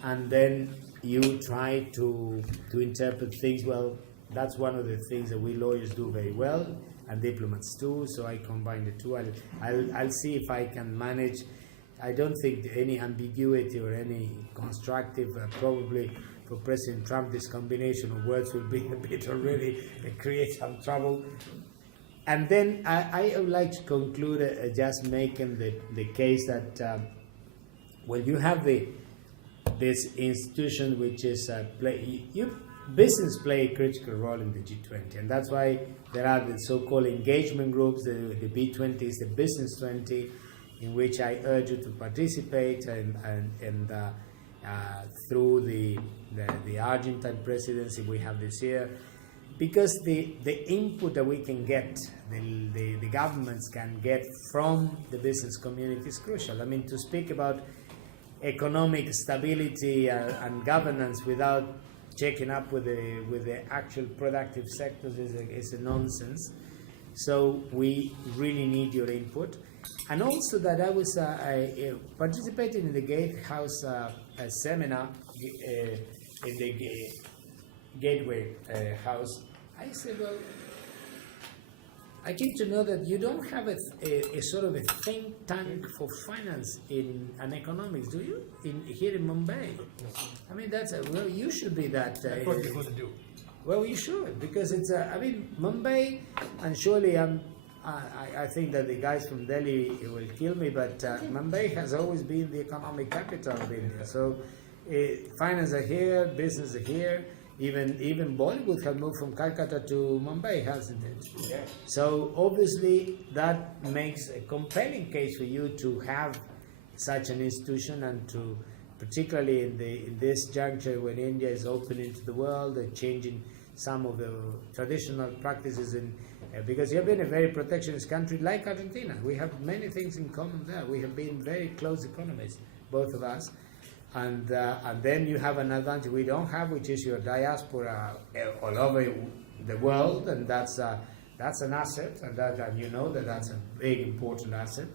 and then you try to interpret things. Well, that's one of the things that we lawyers do very well, and diplomats too, so I combine the two. I'll see if I can manage. I don't think any ambiguity or any constructive, probably for President Trump, this combination of words will be a bit already create some trouble. And then I would like to conclude just making the case that, well, you have this institution which is business play a critical role in the G20, and that's why there are the so-called engagement groups. The B20 is the business 20, in which I urge you to participate, and through the Argentine presidency we have this year, because the input that we can get, the governments can get from the business community is crucial. I mean, to speak about economic stability and governance without checking up with the actual productive sectors is a nonsense. So we really need your input. And also that I was participating in the Gatehouse seminar in the Gateway House. I said, well, I came to know that you don't have a sort of a think tank for finance and economics, do you? Here in Mumbai? I mean, well, you should be that. That's what you're going to do. Well, you should, because it's, I mean, Mumbai, and surely I think that the guys from Delhi will kill me, but Mumbai has always been the economic capital of India. So finance are here, business are here. Even Bollywood has moved from Calcutta to Mumbai, hasn't it? Yeah. So obviously that makes a compelling case for you to have such an institution, and to, particularly in this juncture when India is opening to the world and changing some of the traditional practices because you have been a very protectionist country like Argentina. We have many things in common there. We have been very close economies, both of us. And then you have an advantage we don't have, which is your diaspora all over the world, and that's an asset, and you know that's a big important asset.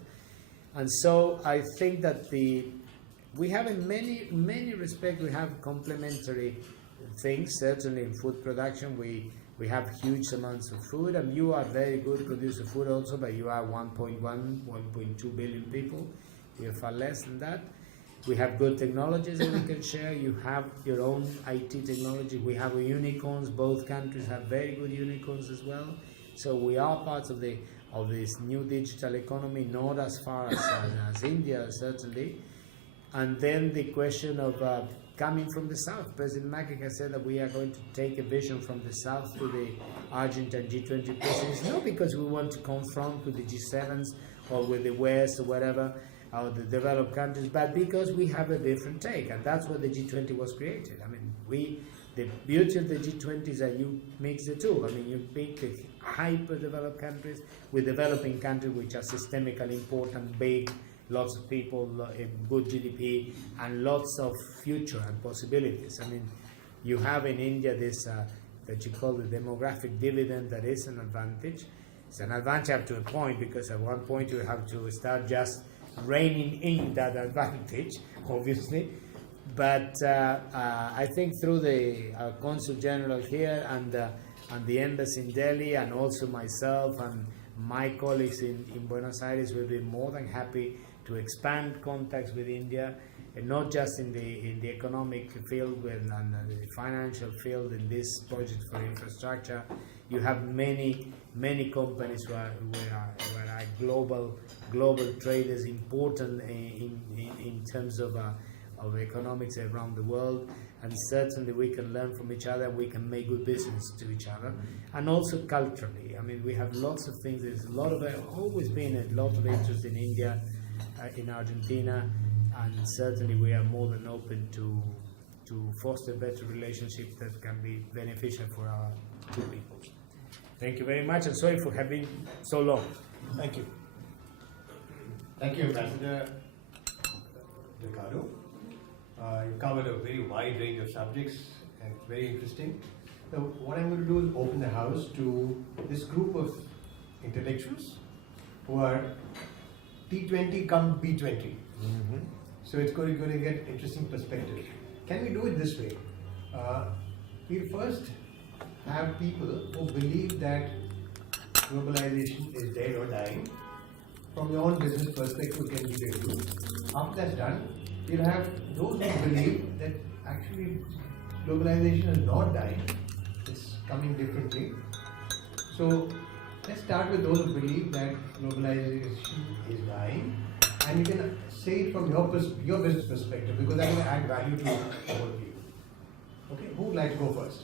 And so I think that we have in many respects we have complementary things. Certainly in food production, we have huge amounts of food, and you are very good producer of food also, but you are 1.2 billion people. We are far less than that. We have good technologies that we can share. You have your own IT technology. We have unicorns. Both countries have very good unicorns as well. So we are parts of this new digital economy, not as far as India, certainly. And then the question of coming from the South. President Macri has said that we are going to take a vision from the South to the Argentine G20 presidency, not because we want to confront with the G7s or with the West or whatever, or the developed countries, but because we have a different take, and that's why the G20 was created. I mean, the beauty of the G20 is that you mix the two. I mean, you pick the hyper-developed countries with developing countries which are systemically important, big, lots of people, good GDP, and lots of future and possibilities. I mean, you have in India this that you call the demographic dividend. That is an advantage. It's an advantage up to a point, because at one point you have to start just reining in that advantage, obviously. But I think through the Consul General here and the embassy in Delhi, and also myself and my colleagues in Buenos Aires, will be more than happy to expand contacts with India. and not just in the economic field and the financial field in this project for infrastructure. You have many companies who are global traders, important in terms of economics around the world, and certainly we can learn from each other. We can make good business to each other, and also culturally. I mean, we have lots of things. There's always been a lot of interest in India, in Argentina, and certainly we are more than open to foster better relationships that can be beneficial for our two people. Thank you very much, and sorry for having so long. Thank you. Thank you, Ambassador Delgado. You covered a very wide range of subjects, and it's very interesting. So what I'm going to do is open the house to this group of intellectuals who are T20 come B20. So it's going to get interesting perspective. Can we do it this way? We'll first have people who believe that globalization is dead or dying. From your own business perspective, you can give a view. After that's done, you'll have those who believe that actually globalization is not dying, it's coming differently. So let's start with those who believe that globalization is dying, and you can say it from your business perspective, because that will add value to all people. Okay, who would like to go first?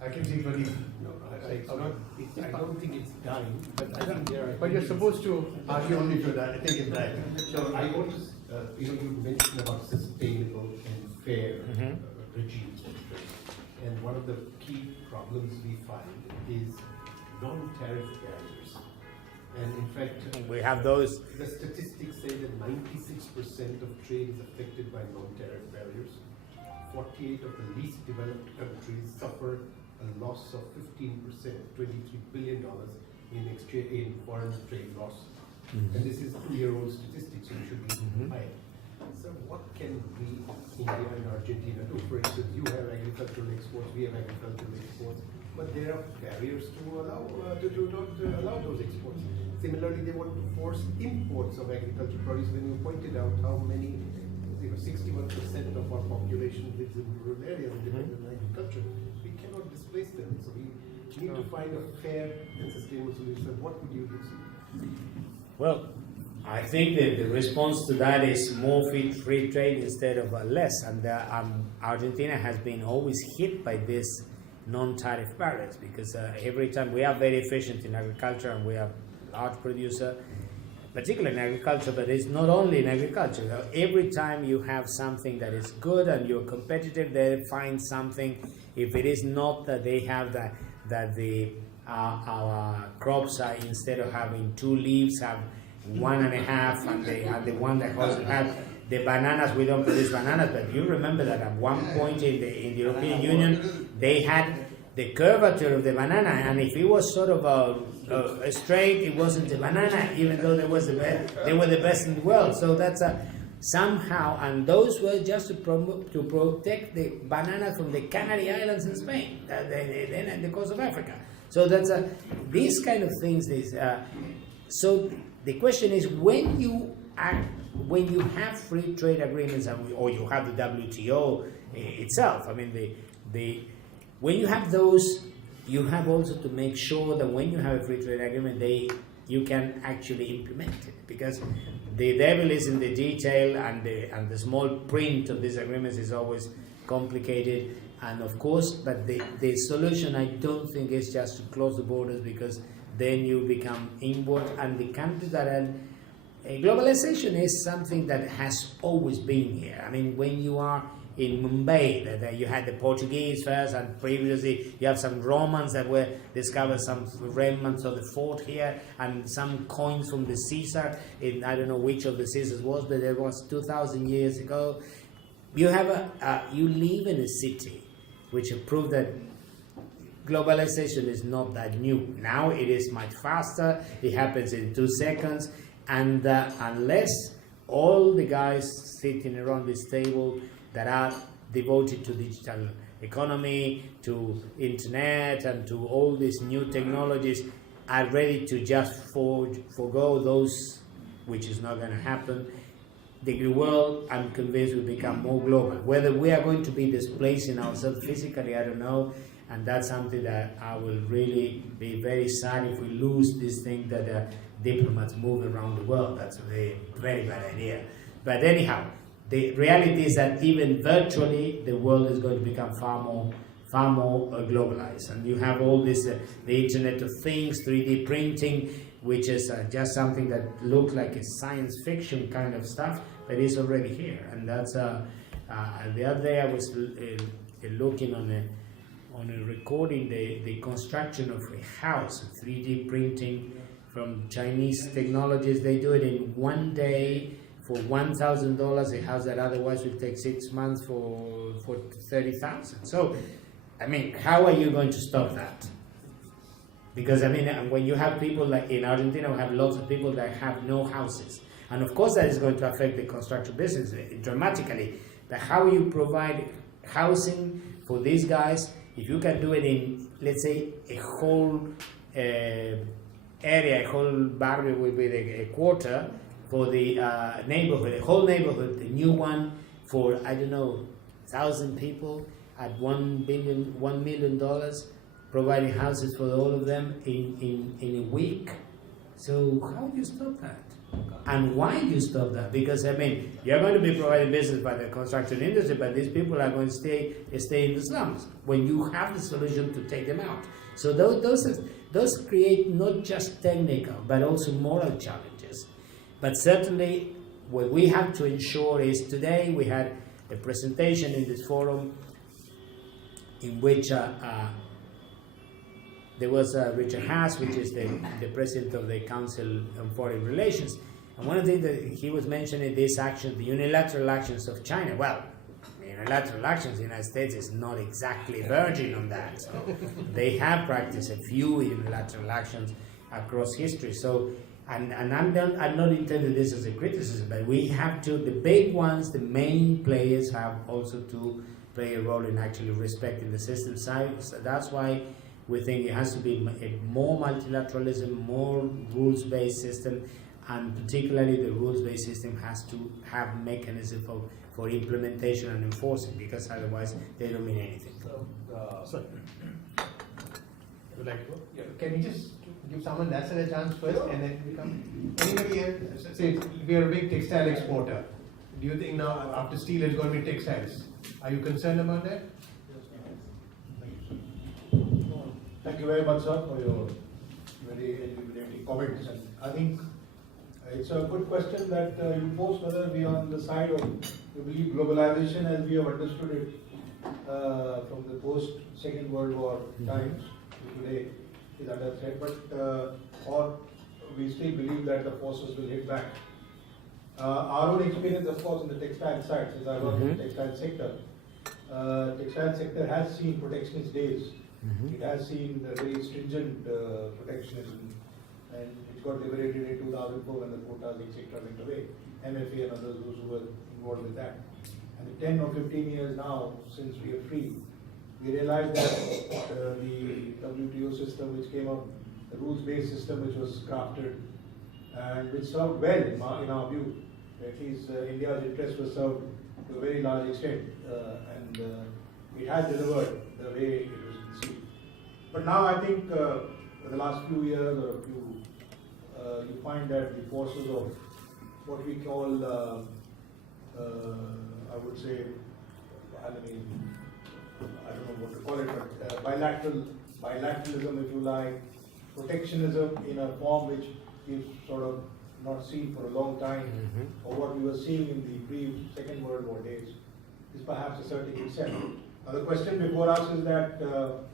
I can see Pradeep. No, I don't think it's dying, but I think there are. But you're supposed to argue only for that. I think it's dying. So I want to, you mentioned about sustainable and fair regimes of trade. And one of the key problems we find is non-tariff barriers. And in fact, we have those. The statistics say that 96% of trade is affected by non-tariff barriers. 48 of the least developed countries suffer a loss of 15%, $23 billion in foreign trade loss. And this is 2-year-old statistics, so it should be high. So what can we, India and Argentina, do? For instance, you have agricultural exports, we have agricultural exports, but there are barriers to allow allow those exports. Similarly, they want to force imports of agricultural produce. When you pointed out how many, 61% of our population lives in rural areas and depends on agriculture, we cannot displace them. So we need to find a fair and sustainable solution. What would you do? Well, I think that the response to that is more free trade instead of less. And Argentina has been always hit by this non-tariff barriers, because every time we are very efficient in agriculture and we are a large producer, particularly in agriculture, but it's not only in agriculture. Every time you have something that is good and you're competitive, they find something. If it is not that they have our crops are, instead of having 2 leaves, have 1.5, and they have the one that doesn't have the bananas. We don't produce bananas, but you remember that at one point in the European Union, they had the curvature of the banana, and if it was sort of straight, it wasn't a banana, even though they were the best in the world. So that's somehow, and those were just to protect the banana from the Canary Islands in Spain, then at the coast of Africa. So that's these kind of things. So the question is, when you have free trade agreements, or you have the WTO itself. I mean, when you have those, you have also to make sure that when you have a free trade agreement, you can actually implement it, because the devil is in the detail, and the small print of these agreements is always complicated. And of course, but the solution, I don't think, is just to close the borders, because then you become inward, and the countries that are globalization is something that has always been here. I mean, when you are in Mumbai, that you had the Portuguese first, and previously you have some Romans that were discovered some remnants of the fort here, and some coins from the Caesar. I don't know which of the Caesars was, but it was 2,000 years ago. You have you live in a city which proved that globalization is not that new. Now it is much faster. It happens in 2 seconds, and unless all the guys sitting around this table that are devoted to digital economy, to internet, and to all these new technologies are ready to just forgo those, which is not going to happen, the world, I'm convinced, will become more global. Whether we are going to be displacing ourselves physically, I don't know, and that's something that I will really be very sad if we lose this thing that diplomats move around the world. That's a very, very bad idea. But anyhow, the reality is that even virtually, the world is going to become far more globalized. And you have all this, the Internet of Things, 3D printing, which is just something that looks like a science fiction kind of stuff, but it's already here. And that's the other day I was looking on a recording the construction of a house, 3D printing from Chinese technologies. They do it in one day for $1,000, a house that otherwise would take 6 months for $30,000. So, I mean, how are you going to stop that? Because, I mean, when you have people like in Argentina, we have lots of people that have no houses. And of course that is going to affect the construction business dramatically. But how you provide housing for these guys, if you can do it in, let's say, a whole area, a whole barrio with a quarter for the neighborhood, a whole neighborhood, a new one for, I don't know, 1,000 people at $1 million, providing houses for all of them in a week. So how do you stop that? And why do you stop that? Because, I mean, you're going to be providing business by the construction industry, but these people are going to stay in the slums when you have the solution to take them out. So those create not just technical, but also moral challenges. But certainly, what we have to ensure is today we had a presentation in this forum in which there was Richard Haas, which is the president of the Council on Foreign Relations. And one of the things that he was mentioning, this action, the unilateral actions of China. Well, the unilateral actions of the United States is not exactly virgin on that. So they have practiced a few unilateral actions across history. So, and I'm not intending this as a criticism, but we have to, the big ones, the main players have also to play a role in actually respecting the system side. So that's why we think it has to be a more multilateralism, more rules-based system, and particularly the rules-based system has to have mechanism for implementation and enforcing, because otherwise they don't mean anything. So, would like to? Yeah. Can we just give someone that's a chance first, and then we come? Anybody else? Say we are a big textile exporter. Do you think now after steel it's going to be textiles? Are you concerned about that? Thank you very much, sir, for your very illuminating comments. And I think it's a good question that you posed, whether we are on the side of, we believe globalization as we have understood it from the post-Second World War times to today is under threat, but or we still believe that the forces will hit back. Our own experience, of course, in the textile side, since I work in the textile sector has seen protectionist days. It has seen very stringent protectionism, and it got liberated in 2004 when the quotas, etc., went away. MFA and others, those who were involved with that. And 10 or 15 years now since we are free, we realized that the WTO system which came up, the rules-based system which was crafted and which served well in our view, at least India's interests were served to a very large extent, and it has delivered the way it was conceived. But now I think the last few years or you find that the forces of what we call, I would say, I don't know what to call it, but bilateralism, if you like, protectionism in a form which is sort of not seen for a long time, or what we were seeing in the pre-Second World War days, is perhaps asserting itself. Now the question before us is that the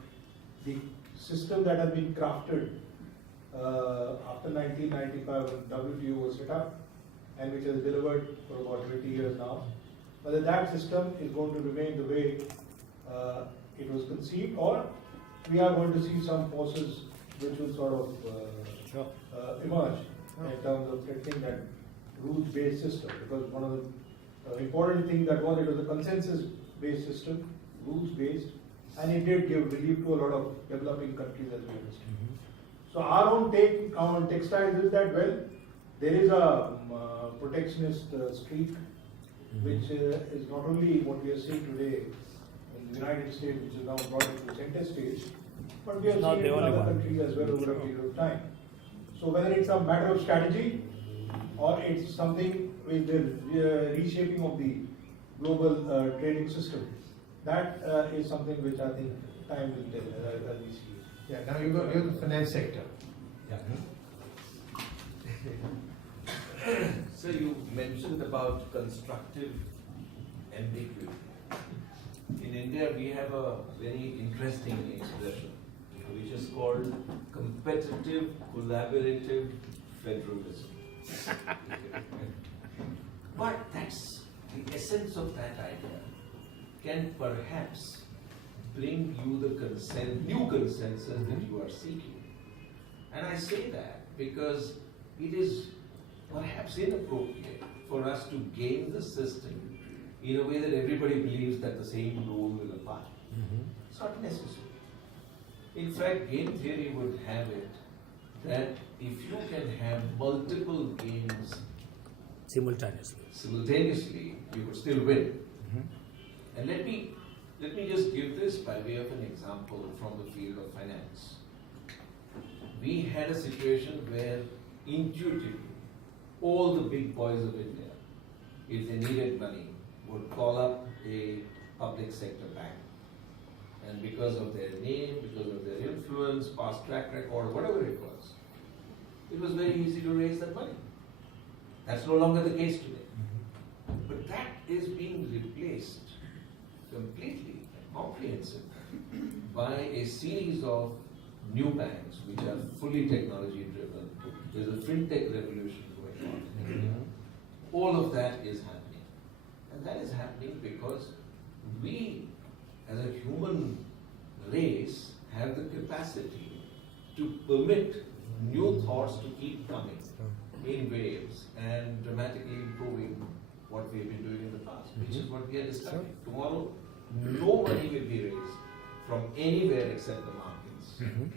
system that has been crafted after 1995 when WTO was set up, and which has delivered for about 20 years now, whether that system is going to remain the way it was conceived, or we are going to see some forces which will sort of emerge in terms of threatening that rules-based system. Because one of the important things that was, it was a consensus-based system, rules-based, and it did give relief to a lot of developing countries, as we understand. So our own take on textiles is that, well, there is a protectionist streak, which is not only what we are seeing today in the United States, which is now brought into center stage, but we are seeing it in other countries as well over a period of time. So whether it's a matter of strategy or it's something with the reshaping of the global trading system, that is something which I think time will tell as we see it. Yeah, now you're the finance sector. Yeah. So you mentioned about constructive ambiguity. In India, we have a very interesting expression, which is called competitive collaborative federalism. But that's the essence of that idea. Can perhaps bring you the new consensus that you are seeking. And I say that because it is perhaps inappropriate for us to game the system in a way that everybody believes that the same rule will apply. It's not necessary. In fact, game theory would have it that if you can have multiple games simultaneously, you could still win. And let me just give this by way of an example from the field of finance. We had a situation where intuitively all the big boys of India, if they needed money, would call up a public sector bank. And because of their name, because of their influence, past track record, whatever it was very easy to raise that money. That's no longer the case today. But that is being replaced completely and comprehensively by a series of new banks which are fully technology driven. There's a fintech revolution going on. All of that is happening. And that is happening because we, as a human race, have the capacity to permit new thoughts to keep coming in waves and dramatically improving what we've been doing in the past, which is what we are discussing. Tomorrow, no money will be raised from anywhere except the markets.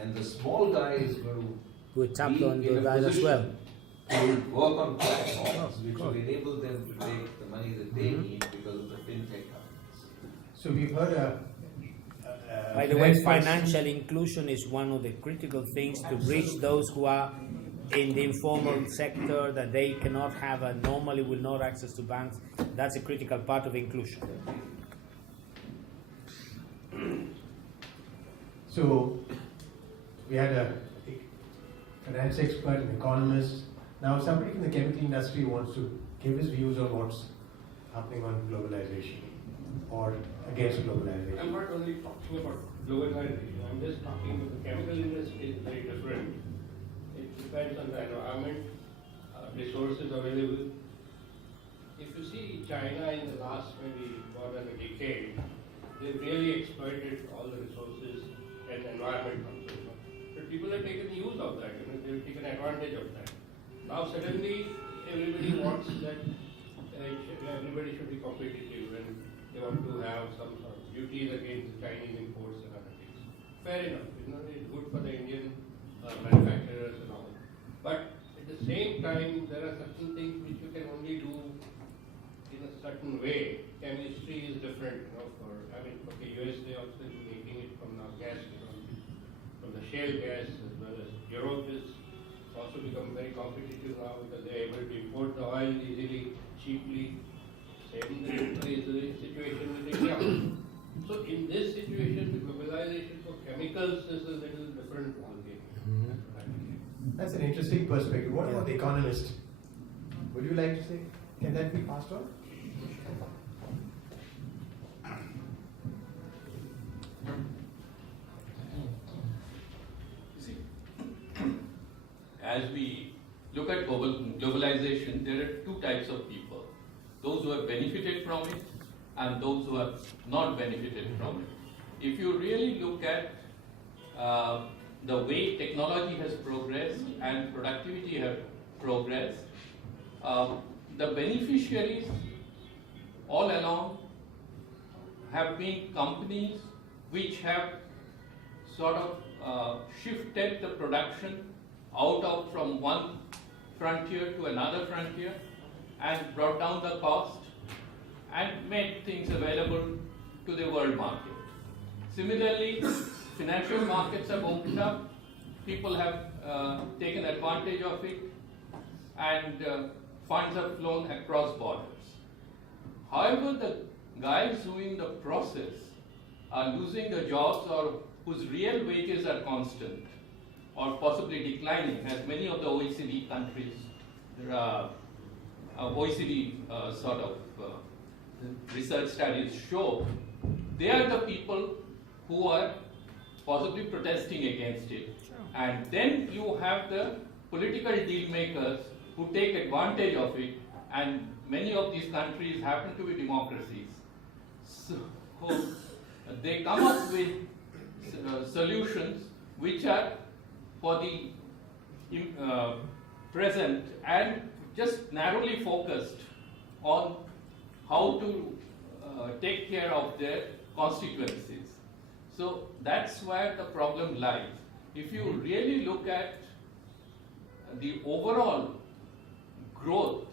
And the small guy is going to be in a position to work on platforms which will enable them to make the money that they need because of the fintech companies. So we've heard by the way, financial inclusion is one of the critical things to reach those who are in the informal sector, that they cannot have normally will not access to banks. That's a critical part of inclusion. So we had a finance expert, an economist. Now somebody from the chemical industry wants to give his views on what's happening on globalization or against globalization. I'm not only talking about globalization, I'm just talking about the chemical industry is very different. It depends on the environment, resources available. If you see China in the last maybe more than a decade, they've really exploited all the resources and the environment also. But people have taken use of that, they've taken advantage of that. Now suddenly everybody wants that everybody should be competitive and they want to have some sort of duties against Chinese imports and other things. Fair enough, it's good for the Indian manufacturers and all. But at the same time, there are certain things which you can only do in a certain way. Chemistry is different, for US they also making it from now gas, from the shale gas, as well as Europe is also become very competitive now because they are able to import the oil easily, cheaply. Same is the situation with India. So in this situation, the globalization for chemicals is a little different ballgame. That's an interesting perspective. What about the economist? Would you like to say, can that be passed on? As we look at globalization, there are two types of people. Those who have benefited from it and those who have not benefited from it. If you really look at the way technology has progressed and productivity have progressed, the beneficiaries all along have been companies which have sort of shifted the production out of from one frontier to another frontier and brought down the cost and made things available to the world market. Similarly, financial markets have opened up, people have taken advantage of it, and funds have flown across borders. However, the guys who in the process are losing their jobs or whose real wages are constant or possibly declining, as many of the OECD countries, OECD sort of research studies show, they are the people who are possibly protesting against it. And then you have the political deal makers who take advantage of it, and many of these countries happen to be democracies. So they come up with solutions which are for the present and just narrowly focused on how to take care of their constituencies. So that's where the problem lies. If you really look at the overall growth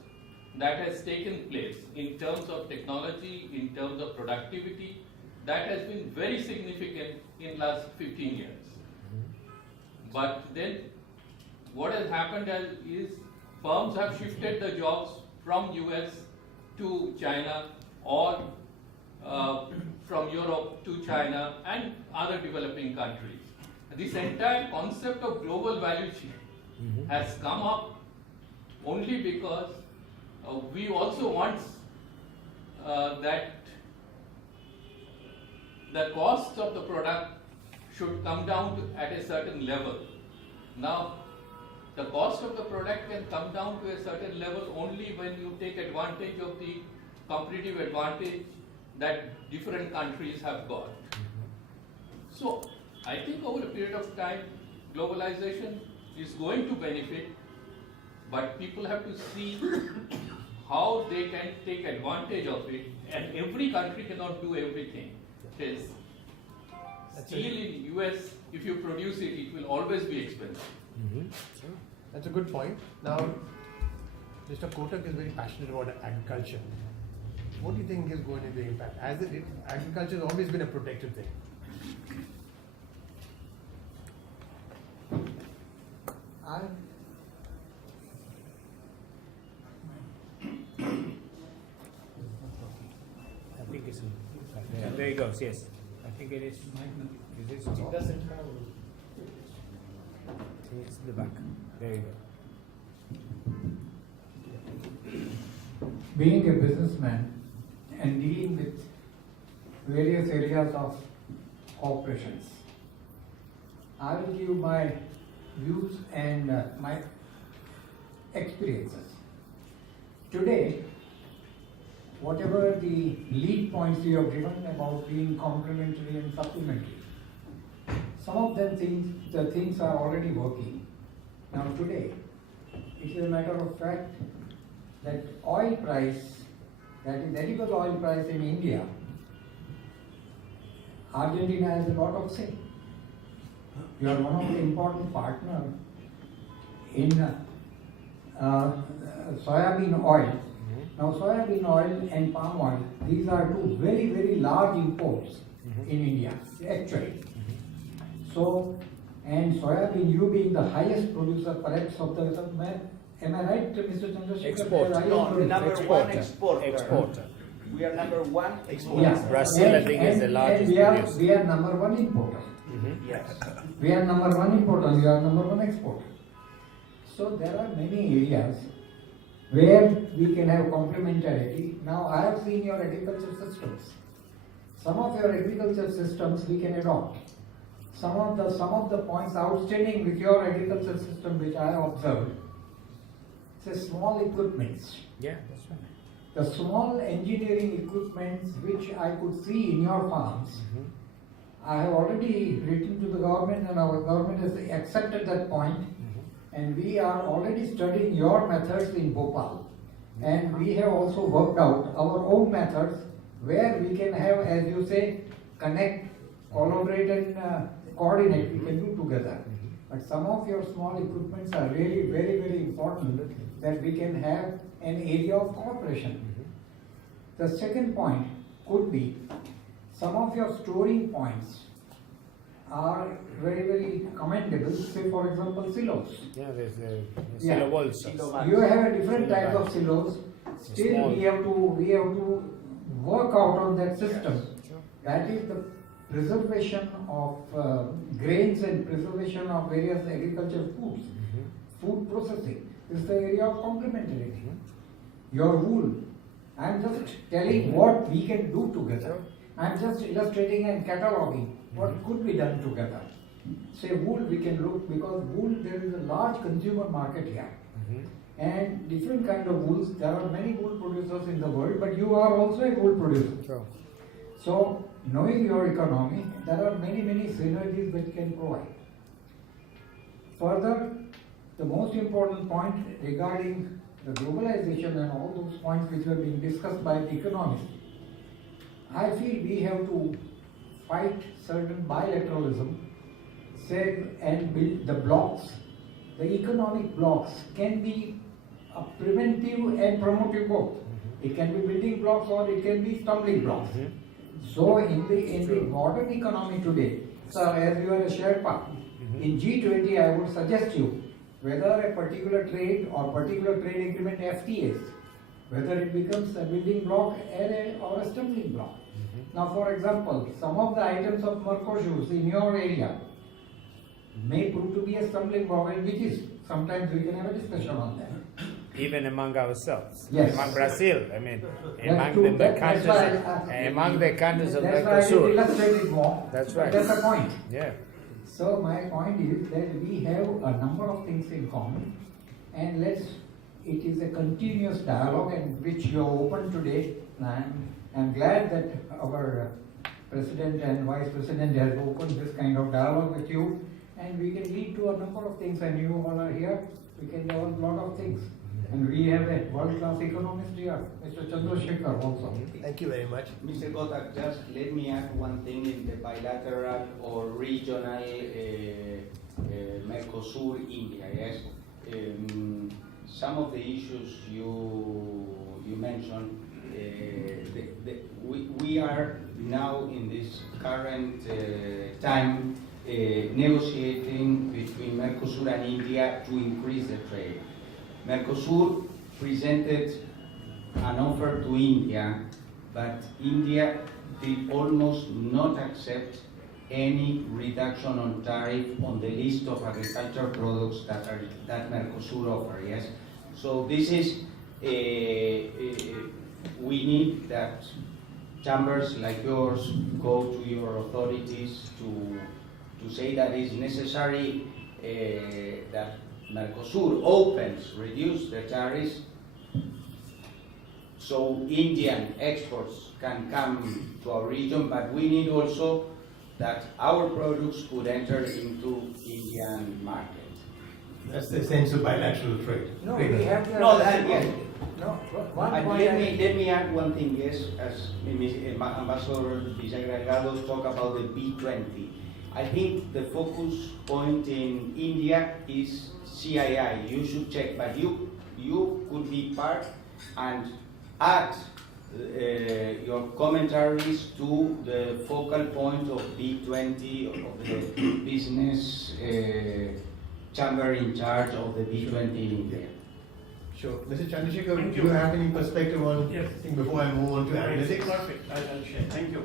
that has taken place in terms of technology, in terms of productivity, that has been very significant in last 15 years. But then what has happened is firms have shifted the jobs from US to China or from Europe to China and other developing countries. This entire concept of global value chain has come up only because we also want that the cost of the product should come down at a certain level. Now, the cost of the product can come down to a certain level only when you take advantage of the competitive advantage that different countries have got. So, I think over a period of time, globalization is going to benefit, but people have to see how they can take advantage of it, and every country cannot do everything. Yes. Steel in US, if you produce it, it will always be expensive. That's a good point. Now, Mr. Kotak is very passionate about agriculture. What do you think is going to be the impact? Agriculture has always been a protected thing. I think it's there it goes, yes. I think it is. Is this it doesn't travel. It's in the back. There you go. Being a businessman and dealing with various areas of operations, I will give my views and my experiences. Today, whatever the lead points you have given about being complementary and supplementary, some of them the things are already working. Now today, it is a matter of fact that oil price, that is edible oil price in India, Argentina has a lot of say. You are one of the important partners in soybean oil. Now soybean oil and palm oil, these are two very, very large imports in India, actually. So, and soybean, you being the highest producer perhaps of the, am I right, Mr. Chandrasekhar? Exporter. No, number one Exporter. exporter. We are number one exporter. Yeah. Brazil, I think, is the largest producer. We are number one importer. Yes. We are number one importer, we are number one exporter. So there are many areas where we can have complementarity. Now I have seen your agriculture systems. Some of your agriculture systems we can adopt. Some of the points outstanding with your agriculture system which I observed, it's a small equipments. Yeah, that's right. The small engineering equipments which I could see in your farms, I have already written to the government and our government has accepted that point, and we are already studying your methods in Bhopal, and we have also worked out our own methods where we can have, as you say, connect, collaborate and coordinate, we can do together. But some of your small equipments are really very, very important that we can have an area of cooperation. The second point could be some of your storing points are very, very commendable. Say, for example, silos. Yeah, there's the Yeah. silo balls. You have a different type of silos. Still, Small. we have to work out on that system. That is the preservation of grains and preservation of various agricultural foods. Food processing is the area of complementarity. Your wool. I am just telling what we can do together. I am just illustrating and cataloging what could be done together. Say wool, we can look, because wool, there is a large consumer market here. And different kind of wools. There are many wool producers in the world, but you are also a wool producer. So, knowing your economy, there are many, many synergies that can provide. Further, the most important point regarding the globalization and all those points which were being discussed by the economists, I feel we have to fight certain bilateralism, say, and build the blocks. The economic blocks can be a preventive and promotive both. It can be building blocks or it can be stumbling blocks. So in the modern economy today, sir, as you are a Sherpa, in G20 I would suggest you whether a particular trade or particular trade agreement FTAs, whether it becomes a building block or a stumbling block. Now, for example, some of the items of Mercosur in your area may prove to be a stumbling block, and which is, sometimes we can have a discussion on that. Even among ourselves, Yes. among Brazil, I mean, That's among true. the That's countries, why among the countries of that's why I Mercosur. illustrated more. That's But right. that's the point. Yeah. So my point is that we have a number of things in common, and it is a continuous dialogue, and which you are open today. I'm glad that our President and Vice President has opened this kind of dialogue with you, and we can lead to a number of things, and you all are here, we can do a lot of things. And we have a world-class economist here, Mr. Chandrasekhar also. Thank you very much. Mr. Kotak, just let me add one thing in the bilateral or regional Mercosur-India, yes? Some of the issues you mentioned, we are now in this current time negotiating between Mercosur and India to increase the trade. Mercosur presented an offer to India, but India did almost not accept any reduction on tariff on the list of agricultural products that Mercosur offer. Yes, so this is we need that chambers like yours go to your authorities to say that it's necessary that Mercosur reduce the tariffs so Indian exports can come to our region, but we need also that our products could enter into Indian market. That's the sense of bilateral trade. No, we have the... No, that, yes. No, one But point let me add one thing, yes, as Ambassador Villagra talked about the B20. I think the focus point in India is CII. You should check, but you could be part and add your commentaries to the focal point of B20 of the business chamber in charge of the B20 in India. Sure. Mr. Chandrasekhar, do you have any perspective on Yes. this thing before I move on to analytics? Perfect, I'll share. Thank you.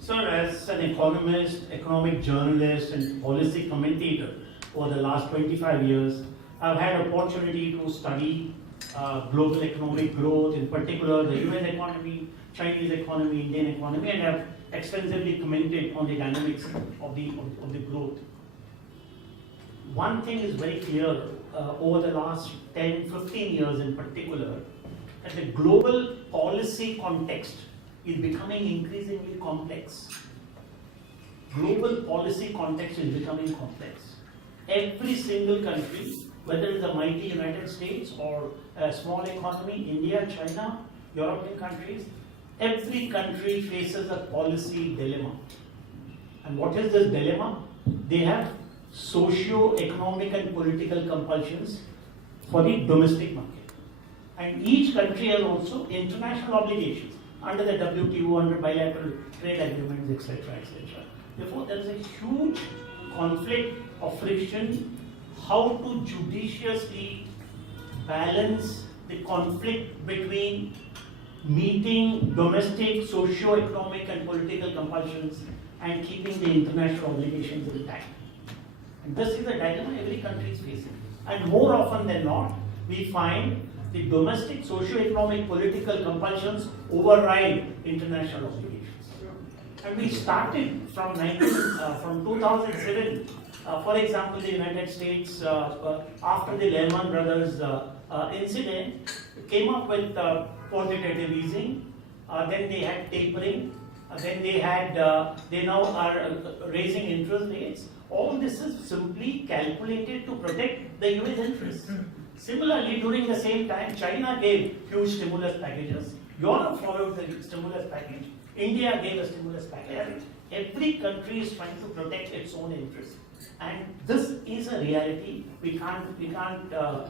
Sir, as an economist, economic journalist, and policy commentator over the last 25 years, I've had opportunity to study global economic growth, in particular the US economy, Chinese economy, Indian economy, and have extensively commented on the dynamics of the growth. One thing is very clear over the last 10, 15 years in particular, that the global policy context is becoming increasingly complex. Global policy context is becoming complex. Every single country, whether it's the mighty United States or a small economy, India, China, European countries, every country faces a policy dilemma. And what is this dilemma? They have socio-economic and political compulsions for the domestic market. And each country has also international obligations under the WTO, under bilateral trade agreements, etc., etc. Therefore, there is a huge conflict of friction, how to judiciously balance the conflict between meeting domestic, socio-economic and political compulsions and keeping the international obligations intact. And this is a dilemma every country is facing. And more often than not, we find the domestic, socio-economic, political compulsions override international obligations. And we started from 2007. For example, the United States, after the Lehman Brothers incident, came up with quantitative easing. Then they had tapering. Then they now are raising interest rates. All this is simply calculated to protect the US interests. Similarly, during the same time, China gave huge stimulus packages. Europe followed the stimulus package. India gave a stimulus package. Every country is trying to protect its own interests, and this is a reality. We can't ignore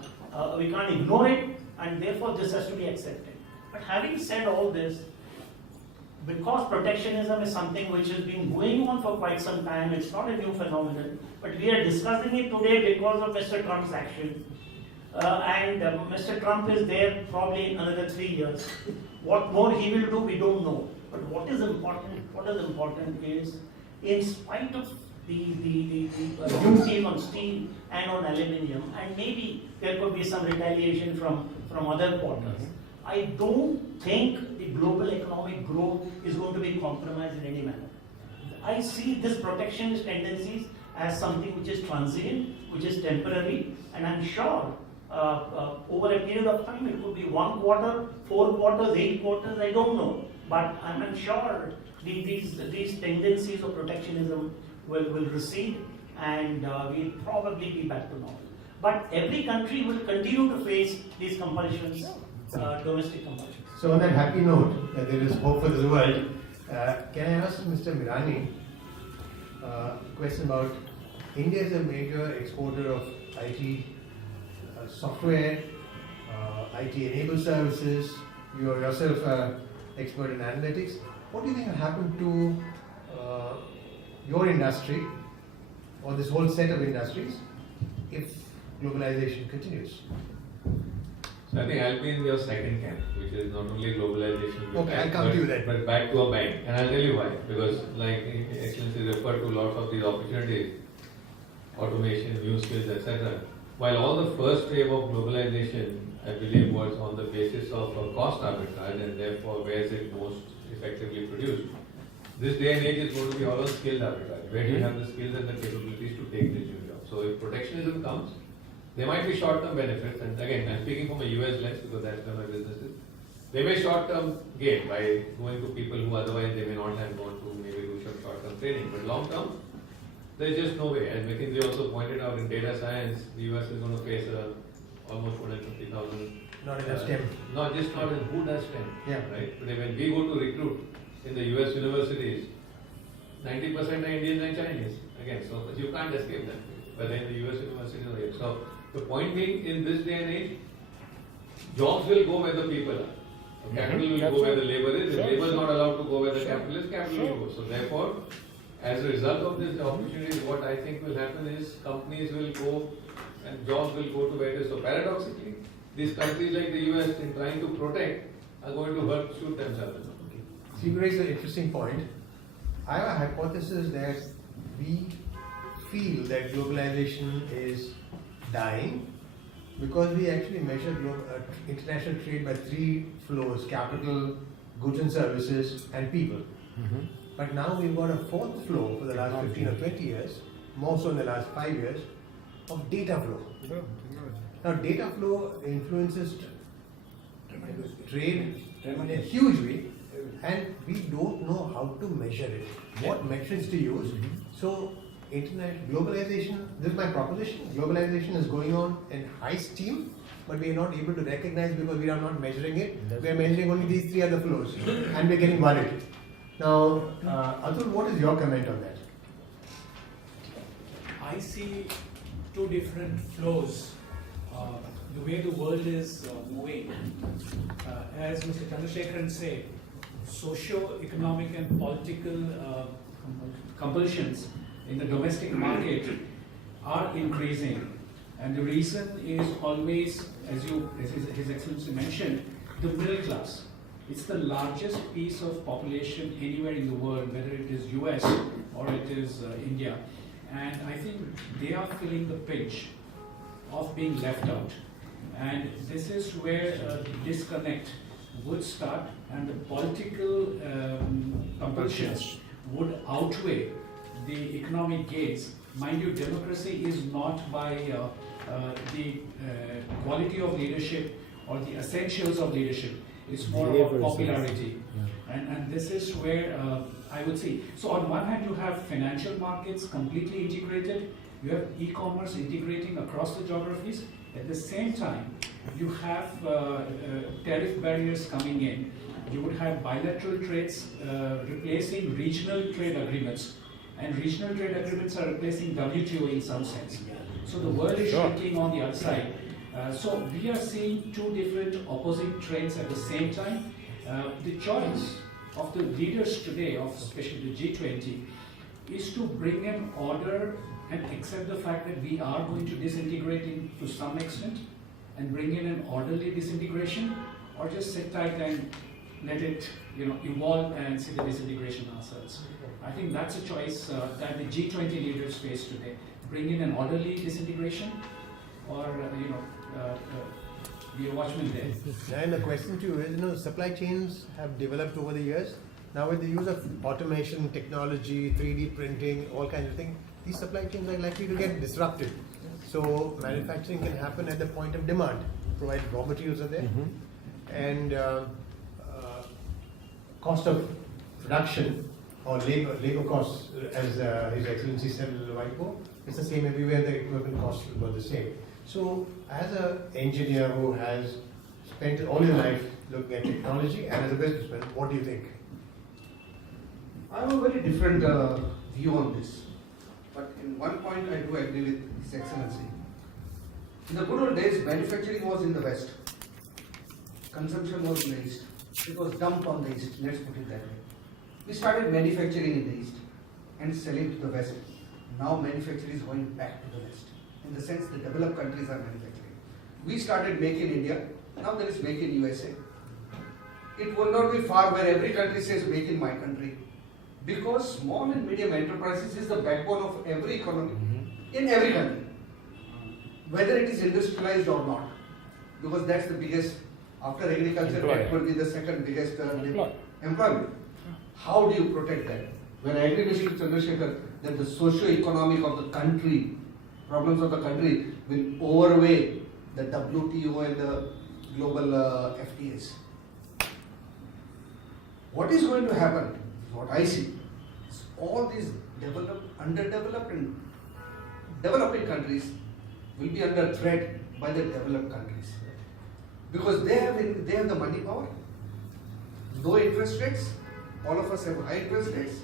it, and therefore this has to be accepted. But having said all this, because protectionism is something which has been going on for quite some time, it's not a new phenomenon, but we are discussing it today because of Mr. Trump's action. Mr. Trump is there probably in another 3 years. What more he will do, we don't know. But what is important is, in spite of the duty on steel and on aluminium, and maybe there could be some retaliation from other quarters, I don't think the global economic growth is going to be compromised in any manner. I see this protectionist tendencies as something which is transient, which is temporary, and I'm sure over a period of time, it could be 1 quarter, 4 quarters, 8 quarters, I don't know. But I'm sure these tendencies of protectionism will recede, and we'll probably be back to normal. But every country will continue to face these compulsions, domestic compulsions. So on that happy note, that there is hope for the world, can I ask Mr. Mirani a question about India is a major exporter of IT software, IT enabled services. You are yourself an expert in analytics. What do you think will happen to your industry or this whole set of industries if globalization continues? So I think I'll be in your second camp, which is not only globalization, Okay, I'll come to you then. but back to a bank. And I'll tell you why. Because like Excellency referred to lots of these opportunities, automation, new skills, etc. While all the first wave of globalization, I believe, was on the basis of a cost arbitrage, and therefore where is it most effectively produced. This day and age is going to be all on skilled arbitrage. Where do you have the skills and the capabilities to take this new job? So if protectionism comes, there might be short-term benefits, and again, I'm speaking from a US lens because that's where my business is. They may short-term gain by going to people who otherwise they may not have gone to, maybe do some short-term training, but long-term, there's just no way. As McKinsey also pointed out, in data science, the US is going to face almost 150,000. Not enough STEM. Not in who does STEM, Yeah. right? But when we go to recruit in the US universities, 90% are Indians and Chinese. Again, so you can't escape that. But in the US universities are here. So the point being, in this day and age, jobs will go where the people are. Capital will go where the labor is. If labor is not allowed to go where the capital is, capital will go. So therefore, as a result of this opportunity, what I think will happen is companies will go and jobs will go to where it is. So paradoxically, these countries like the US, in trying to protect, are going to shoot themselves. So you raise an interesting point. I have a hypothesis that we feel that globalization is dying because we actually measure international trade by 3 flows: capital, goods and services, and people. But now we've got a 4th flow for the last 15 or 20 years, more so in the last 5 years, of data flow. Now data flow influences trade in a huge way, and we don't know how to measure it, what metrics to use. So globalization, this is my proposition, globalization is going on in high steam, but we are not able to recognize because we are not measuring it. We are measuring only these 3 other flows, and we are getting worried. Now, Atul, what is your comment on that? I see two different flows. The way the world is moving, as Mr. Chandrasekharan said, socio-economic and political compulsions in the domestic market are increasing. And the reason is always, as His Excellency mentioned, the middle class. It's the largest piece of population anywhere in the world, whether it is US or it is India. And I think they are feeling the pinch of being left out. And this is where the disconnect would start, and the political compulsions would outweigh the economic gains. Mind you, democracy is not by the quality of leadership or the essentials of leadership. It's more about popularity. And this is where I would see. So on one hand, you have financial markets completely integrated. You have e-commerce integrating across the geographies. At the same time, you have tariff barriers coming in. You would have bilateral trades replacing regional trade agreements. And regional trade agreements are replacing WTO in some sense. So the world is shrinking on the other side. So we are seeing two different opposing trends at the same time. The choice of the leaders today, of especially the G20, is to bring an order and accept the fact that we are going to disintegrate to some extent and bring in an orderly disintegration, or just sit tight and let it evolve and see the disintegration ourselves. I think that's a choice that the G20 leaders face today. Bring in an orderly disintegration, or be a watchman there. And the question to you is, supply chains have developed over the years. Now with the use of automation, technology, 3D printing, all kinds of things, these supply chains are likely to get disrupted. So manufacturing can happen at the point of demand, provided raw materials are there. And cost of production or labor costs, as His Excellency said a little while ago, it's the same everywhere, the equipment costs were the same. So as an engineer who has spent all his life looking at technology, and as a businessman, what do you think? I have a very different view on this. But in one point I do agree with His Excellency. In the good old days, manufacturing was in the West. Consumption was in the East. It was dumped on the East, let's put it that way. We started manufacturing in the East and selling to the West. Now manufacturing is going back to the West. In the sense the developed countries are manufacturing. We started Make in India, now there is Make in USA. It will not be far where every country says Make in my country. Because small and medium enterprises is the backbone of every economy in every country. Whether it is industrialized or not. Because that's the biggest, after agriculture, that will be the second biggest employment. How do you protect that? When I agree with Mr. Chandrasekhar that the socio-economic of the country, problems of the country will overweigh the WTO and the global FTAs. What is going to happen, what I see, is all these underdeveloped and developing countries will be under threat by the developed countries. Because they have the money power, low interest rates, all of us have high interest rates,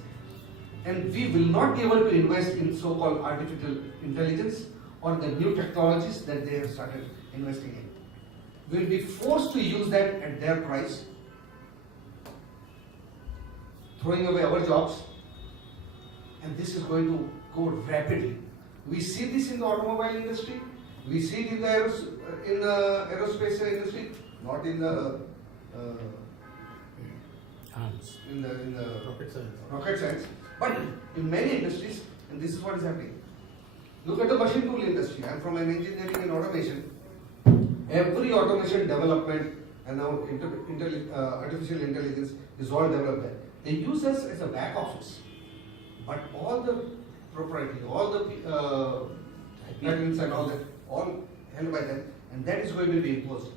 and we will not be able to invest in so-called artificial intelligence or the new technologies that they have started investing in. We will be forced to use that at their price, throwing away our jobs, and this is going to go rapidly. We see this in the automobile industry, we see it in the aerospace industry, not in the rocket science, but in many industries, and this is what is happening. Look at the machine tool industry. I am from an engineering and automation. Every automation development and now artificial intelligence is all developed there. They use us as a back office, but all the propriety, all the patents and all that, all held by them, and that is going to be imposed.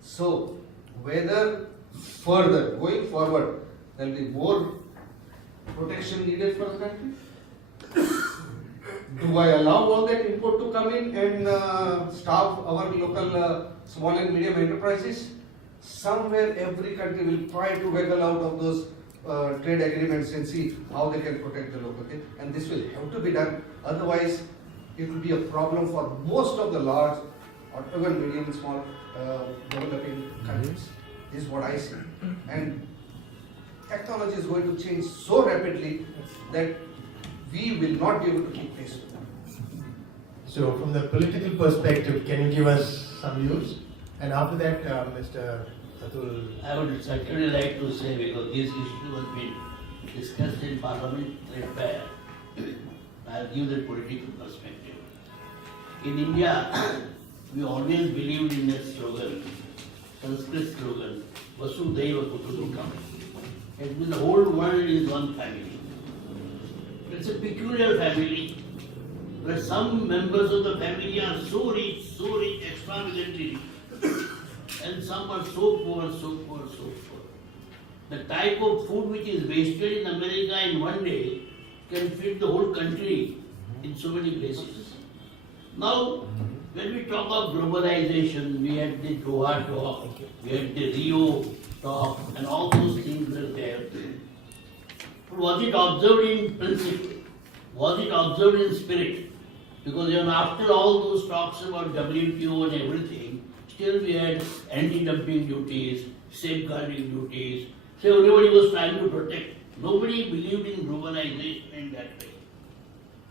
So, whether further, going forward, there will be more protection needed for the country? Do I allow all that input to come in and starve our local small and medium enterprises? Somewhere every country will try to wiggle out of those trade agreements and see how they can protect the local thing. And this will have to be done. Otherwise, it will be a problem for most of the large or even medium and small developing countries. This is what I see. And technology is going to change so rapidly that we will not be able to keep pace with it. So from the political perspective, can you give us some views? And after that, Mr. Atul. I would certainly like to say, because this issue has been discussed in Parliament threadbare, I'll give the political perspective. In India, we always believed in a slogan, Sanskrit slogan, Vasudhaiva Kutumbakam. It means the whole world is one family. It's a peculiar family, where some members of the family are so rich, extravagantly rich, and some are so poor, so poor, so poor. The type of food which is wasted in America in one day can feed the whole country in so many places. Now, when we talk of globalization, we had the Doha talk, we had the Rio talk, and all those things were there. But was it observed in principle? Was it observed in spirit? Because even after all those talks about WTO and everything, still we had anti-dumping duties, safeguarding duties. So everybody was trying to protect. Nobody believed in globalization in that way,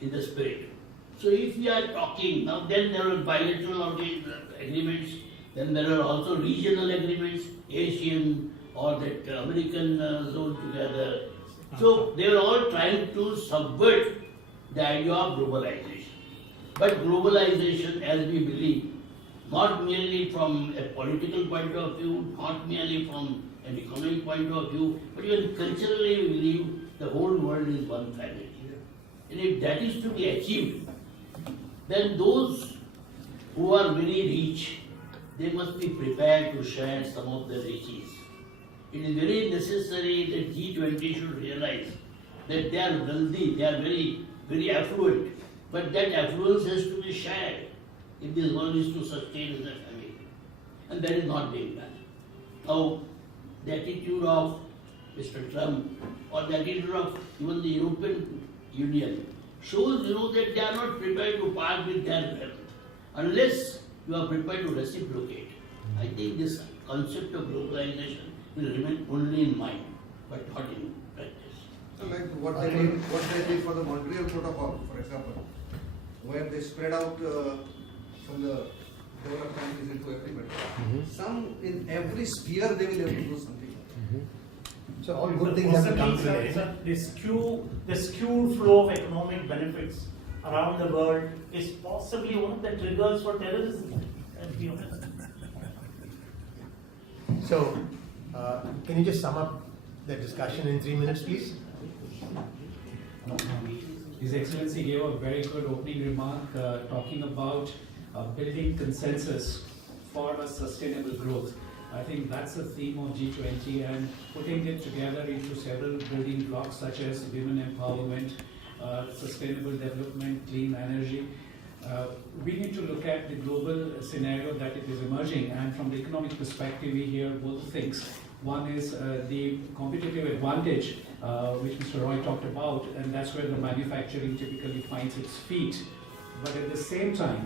in the spirit. So if we are talking, now then there are bilateral agreements, then there are also regional agreements, Asian or that American zone together. So they are all trying to subvert the idea of globalization. But globalization, as we believe, not merely from a political point of view, not merely from an economic point of view, but even culturally we believe the whole world is one family. And if that is to be achieved, then those who are very rich, they must be prepared to share some of the riches. It is very necessary that G20 should realize that they are wealthy, they are very, very affluent, but that affluence has to be shared if this world is to sustain as a family. And that is not being done. Now, the attitude of Mr. Trump or the attitude of even the European Union shows, that they are not prepared to part with their wealth unless you are prepared to reciprocate. I think this concept of globalization will remain only in mind, but not in practice. So like what they did for the Montreal Protocol, for example, where they spread out from the developed countries into everybody. Some in every sphere they will have to do something. So all good things have to come to an end. The skewed flow of economic benefits around the world is possibly one of the triggers for terrorism. Let's be honest. So, can you just sum up the discussion in 3 minutes, please? His Excellency gave a very good opening remark talking about building consensus for a sustainable growth. I think that's the theme of G20 and putting it together into several building blocks such as women empowerment, sustainable development, clean energy. We need to look at the global scenario that it is emerging, and from the economic perspective we hear both things. One is the competitive advantage which Mr. Roy talked about, and that's where the manufacturing typically finds its feet. But at the same time,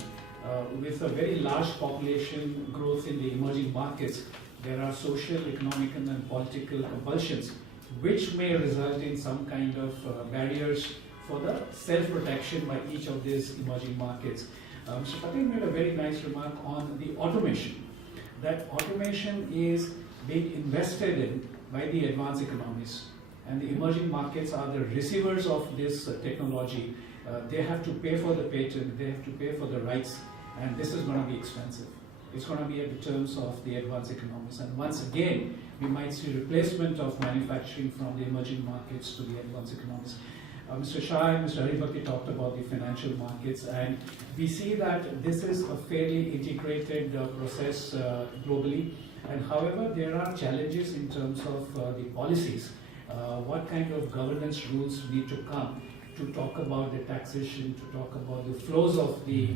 with a very large population growth in the emerging markets, there are social, economic and political compulsions which may result in some kind of barriers for the self-protection by each of these emerging markets. Mr. Patel made a very nice remark on the automation. That automation is being invested in by the advanced economies, and the emerging markets are the receivers of this technology. They have to pay for the patent, they have to pay for the rights, and this is going to be expensive. It's going to be at the terms of the advanced economies, and once again we might see replacement of manufacturing from the emerging markets to the advanced economies. Mr. Shah and Mr. Haribhakti talked about the financial markets, and we see that this is a fairly integrated process globally, and however there are challenges in terms of the policies. What kind of governance rules need to come to talk about the taxation, to talk about the flows of the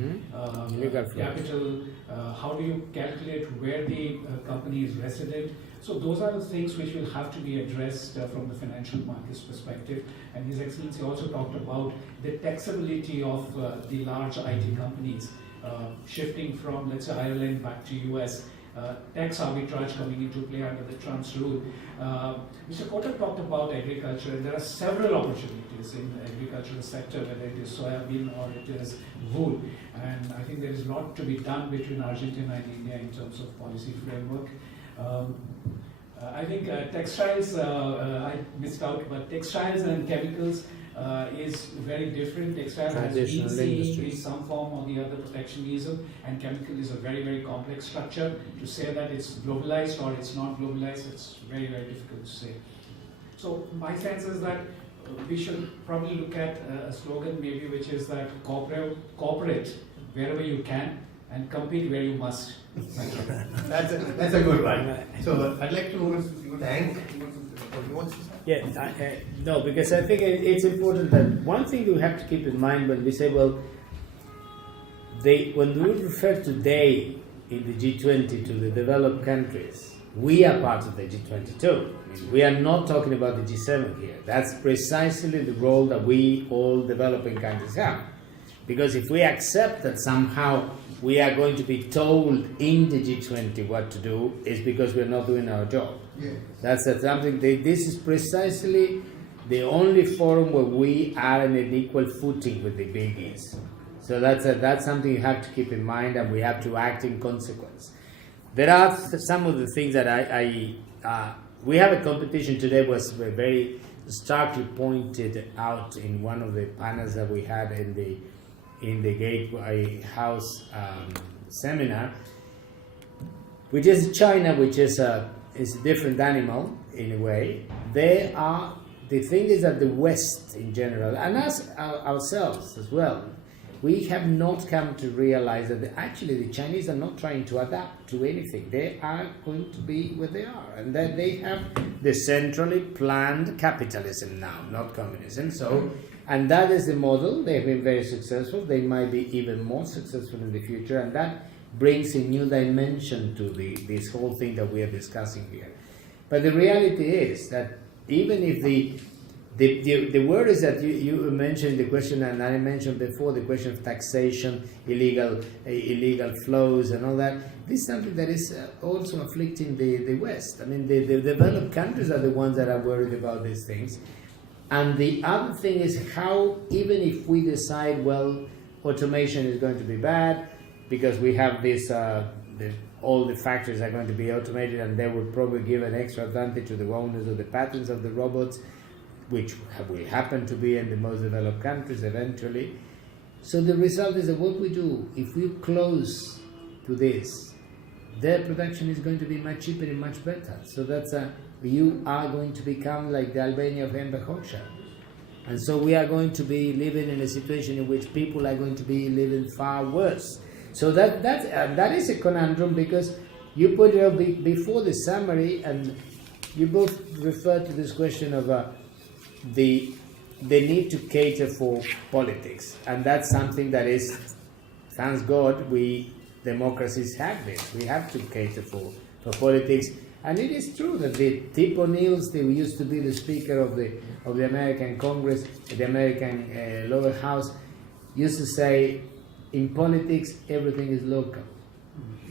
capital, how do you calculate where the company is resident, So those are the things which will have to be addressed from the financial markets perspective. And His Excellency also talked about the taxability of the large IT companies, shifting from, let's say, Ireland back to US, tax arbitrage coming into play under the Trump's rule. Mr. Kotak talked about agriculture, and there are several opportunities in the agricultural sector, whether it is soybean or it is wool. And I think there is a lot to be done between Argentina and India in terms of policy framework. I think textiles, I missed out, but textiles and chemicals is very different. Textile has been seen in some form or the other protectionism, and chemical is a very, very complex structure. To say that it's globalized or it's not globalized, it's very, very difficult to say. So my sense is that we should probably look at a slogan maybe which is that cooperate wherever you can and compete where you must. That's a good one. So I'd like to thank. Yeah, no, because I think it's important that one thing we have to keep in mind when we say, well, when we refer today in the G20 to the developed countries, we are part of the G20 too. I mean, we are not talking about the G7 here. That's precisely the role that we all developing countries have. Because if we accept that somehow we are going to be told in the G20 what to do, it's because we're not doing our job. Yeah. That's something. This is precisely the only forum where we are on an equal footing with the biggies. So that's something you have to keep in mind, and we have to act in consequence. There are some of the things that we have a competition today was very starkly pointed out in one of the panels that we had in the Gateway House seminar, which is China, which is a different animal in a way. The thing is that the West in general, and us ourselves as well, we have not come to realize that actually the Chinese are not trying to adapt to anything. They are going to be where they are, and that they have the centrally planned capitalism now, not communism. So, and that is the model. They have been very successful. They might be even more successful in the future, and that brings a new dimension to this whole thing that we are discussing here. But the reality is that even if the word is that you mentioned the question, and I mentioned before the question of taxation, illegal flows, and all that. This is something that is also afflicting the West. I mean, the developed countries are the ones that are worried about these things. And the other thing is how, even if we decide, well, automation is going to be bad because we have this, all the factories are going to be automated, and they will probably give an extra advantage to the owners of the patents of the robots, which will happen to be in the most developed countries eventually. So the result is that what we do, if we close to this, their production is going to be much cheaper and much better. So that's you are going to become like the Albania of Enver Hoxha. And so we are going to be living in a situation in which people are going to be living far worse. So that is a conundrum, because you put it up before the summary, and you both refer to this question of the need to cater for politics, and that's something that is, thank God, we democracies have this. We have to cater for politics, and it is true that the Tip O'Neills, who used to be the Speaker of the American Congress, the American lower house, used to say, in politics everything is local.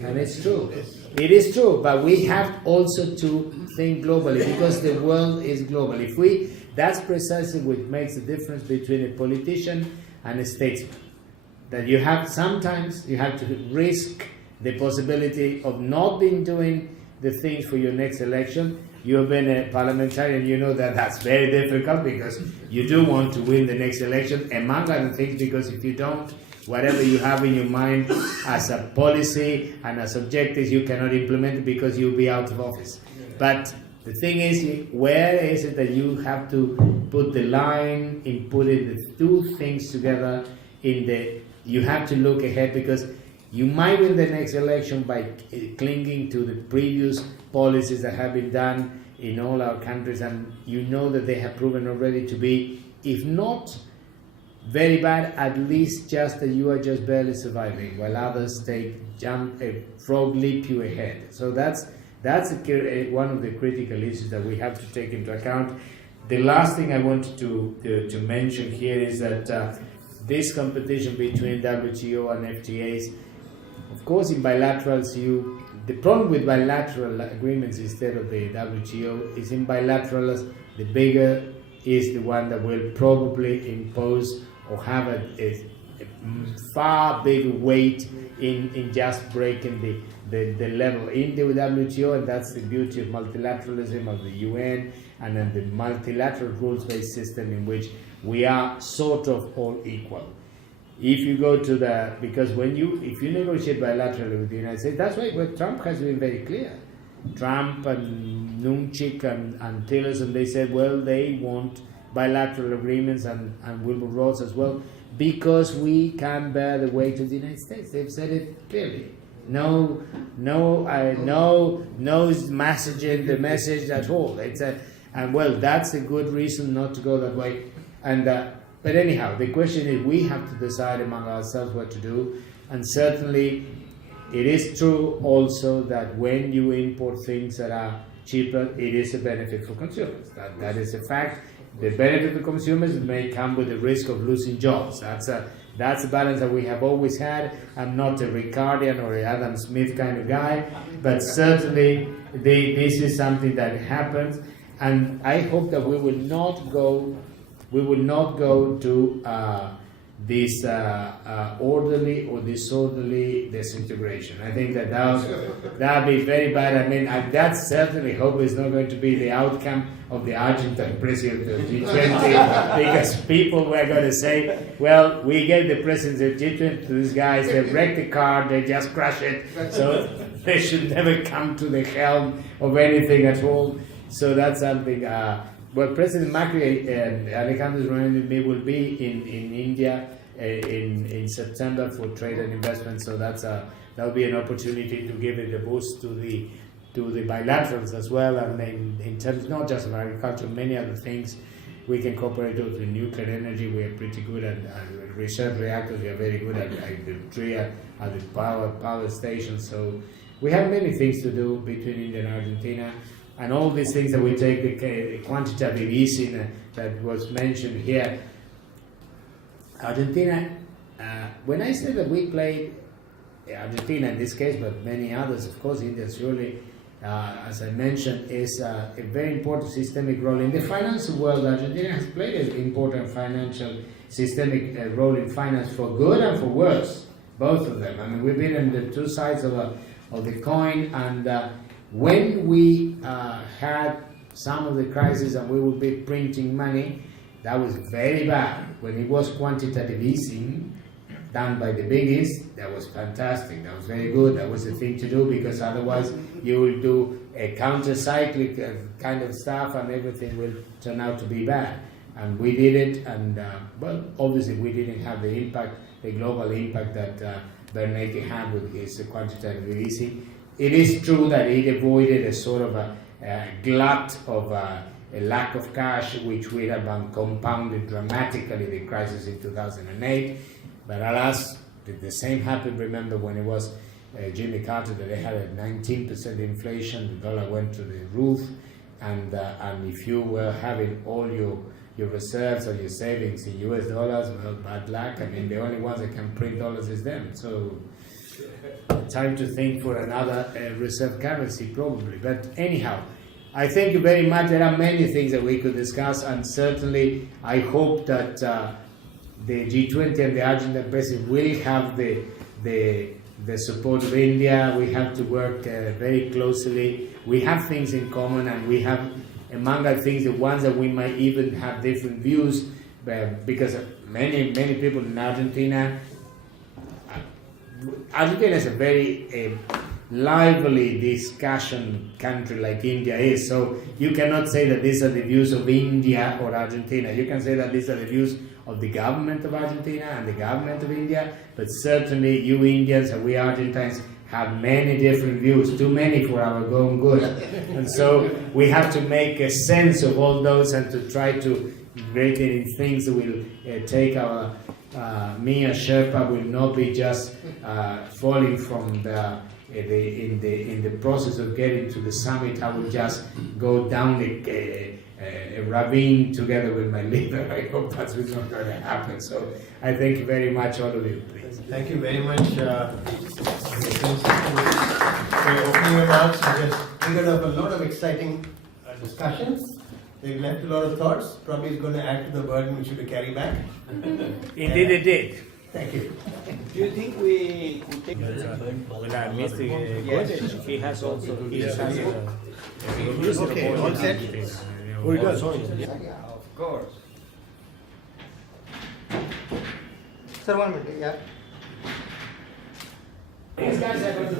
And it's true. It is true, but we have also to think globally, because the world is global. That's precisely what makes the difference between a politician and a statesman. That sometimes you have to risk the possibility of not being doing the things for your next election. You have been a parliamentarian, you know that that's very difficult, because you do want to win the next election, among other things, because if you don't, whatever you have in your mind as a policy and as objectives, you cannot implement it because you'll be out of office. But the thing is, where is it that you have to put the line in putting the two things together? You have to look ahead, because you might win the next election by clinging to the previous policies that have been done in all our countries, and you know that they have proven already to be, if not very bad, at least just that you are just barely surviving, while others frog leap you ahead. So that's That's one of the critical issues that we have to take into account. The last thing I wanted to mention here is that this competition between WTO and FTAs, of course, in bilaterals, the problem with bilateral agreements instead of the WTO is in bilaterals, the bigger is the one that will probably impose or have a far bigger weight in just breaking the level in the WTO, and that's the beauty of multilateralism of the UN, and then the multilateral rules-based system in which we are sort of all equal. If you go to because if you negotiate bilaterally with the United States, that's why Trump has been very clear. Trump and Nunchik and Tillerson, they said, well, they want bilateral agreements and Wilbur Ross as well, because we can bear the weight of the United States. They've said it clearly. No messaging the message at all. And well, that's a good reason not to go that way. And but anyhow, the question is, we have to decide among ourselves what to do. And certainly, it is true also that when you import things that are cheaper, it is a benefit for consumers. That is a fact. The benefit for consumers may come with the risk of losing jobs. That's a balance that we have always had. I'm not a Ricardian or an Adam Smith kind of guy, but certainly this is something that happens, and I hope that we will not go to this orderly or disorderly disintegration. I think that would be very bad. I mean, I that certainly hope is not going to be the outcome of the Argentine president of G20, because people were going to say, well, we gave the president of G20 to these guys, they wreck the car, they just crash it, so they should never come to the helm of anything at all. So that's something. Well, President Macri and Alejandro's reminded me will be in India in September for trade and investment. So that'll be an opportunity to give it a boost to the bilaterals as well. And in terms not just of agriculture, many other things, we can cooperate with nuclear energy. We are pretty good at research reactors. We are very good at the power stations. So we have many things to do between India and Argentina. And all these things that we take, the quantitative easing that was mentioned here. Argentina, when I say that we played, Argentina in this case, but many others, of course, India surely, as I mentioned, is a very important systemic role. In the financial world, Argentina has played an important financial systemic role in finance for good and for worse, both of them. I mean, we've been on the two sides of the coin, and when we had some of the crises and we would be printing money, that was very bad. When it was quantitative easing done by the biggies, that was fantastic. That was very good. That was the thing to do, because otherwise you will do a counter-cyclic kind of stuff and everything will turn out to be bad. And we did it, and well, obviously we didn't have the impact, the global impact that Bernanke had with his quantitative easing. It is true that it avoided a sort of a glut of a lack of cash, which would have compounded dramatically the crisis in 2008. But alas, the same happened, remember, when it was Jimmy Carter, that they had a 19% inflation, the dollar went to the roof, and if you were having all your reserves or your savings in US dollars, well, bad luck. I mean, the only ones that can print dollars is them. So time to think for another reserve currency, probably. But anyhow, I thank you very much. There are many things that we could discuss, and certainly I hope that the G20 and the Argentine president will have the support of India. We have to work very closely. We have things in common, and we have, among other things, the ones that we might even have different views, because many people in Argentina is a very lively discussion country like India is, so you cannot say that these are the views of India or Argentina. You can say that these are the views of the government of Argentina and the government of India, but certainly you Indians and we Argentines have many different views, too many for our own good. And so we have to make a sense of all those and to try to break it in things that will take our me as Sherpa will not be just falling from the in the process of getting to the summit, I will just go down a ravine together with my leader. I hope that's not going to happen. So I thank you very much, all of you. Please. Thank you very much, for your opening remarks. You just triggered up a lot of exciting discussions. They've left a lot of thoughts. Probably is going to add to the burden which you to carry back. Indeed, it did. Thank you. Do you think we could take Mr. Yes. He has also. Okay, all set? Oh, he does, sorry. Of course. Sir, 1 minute, yeah. These guys are going to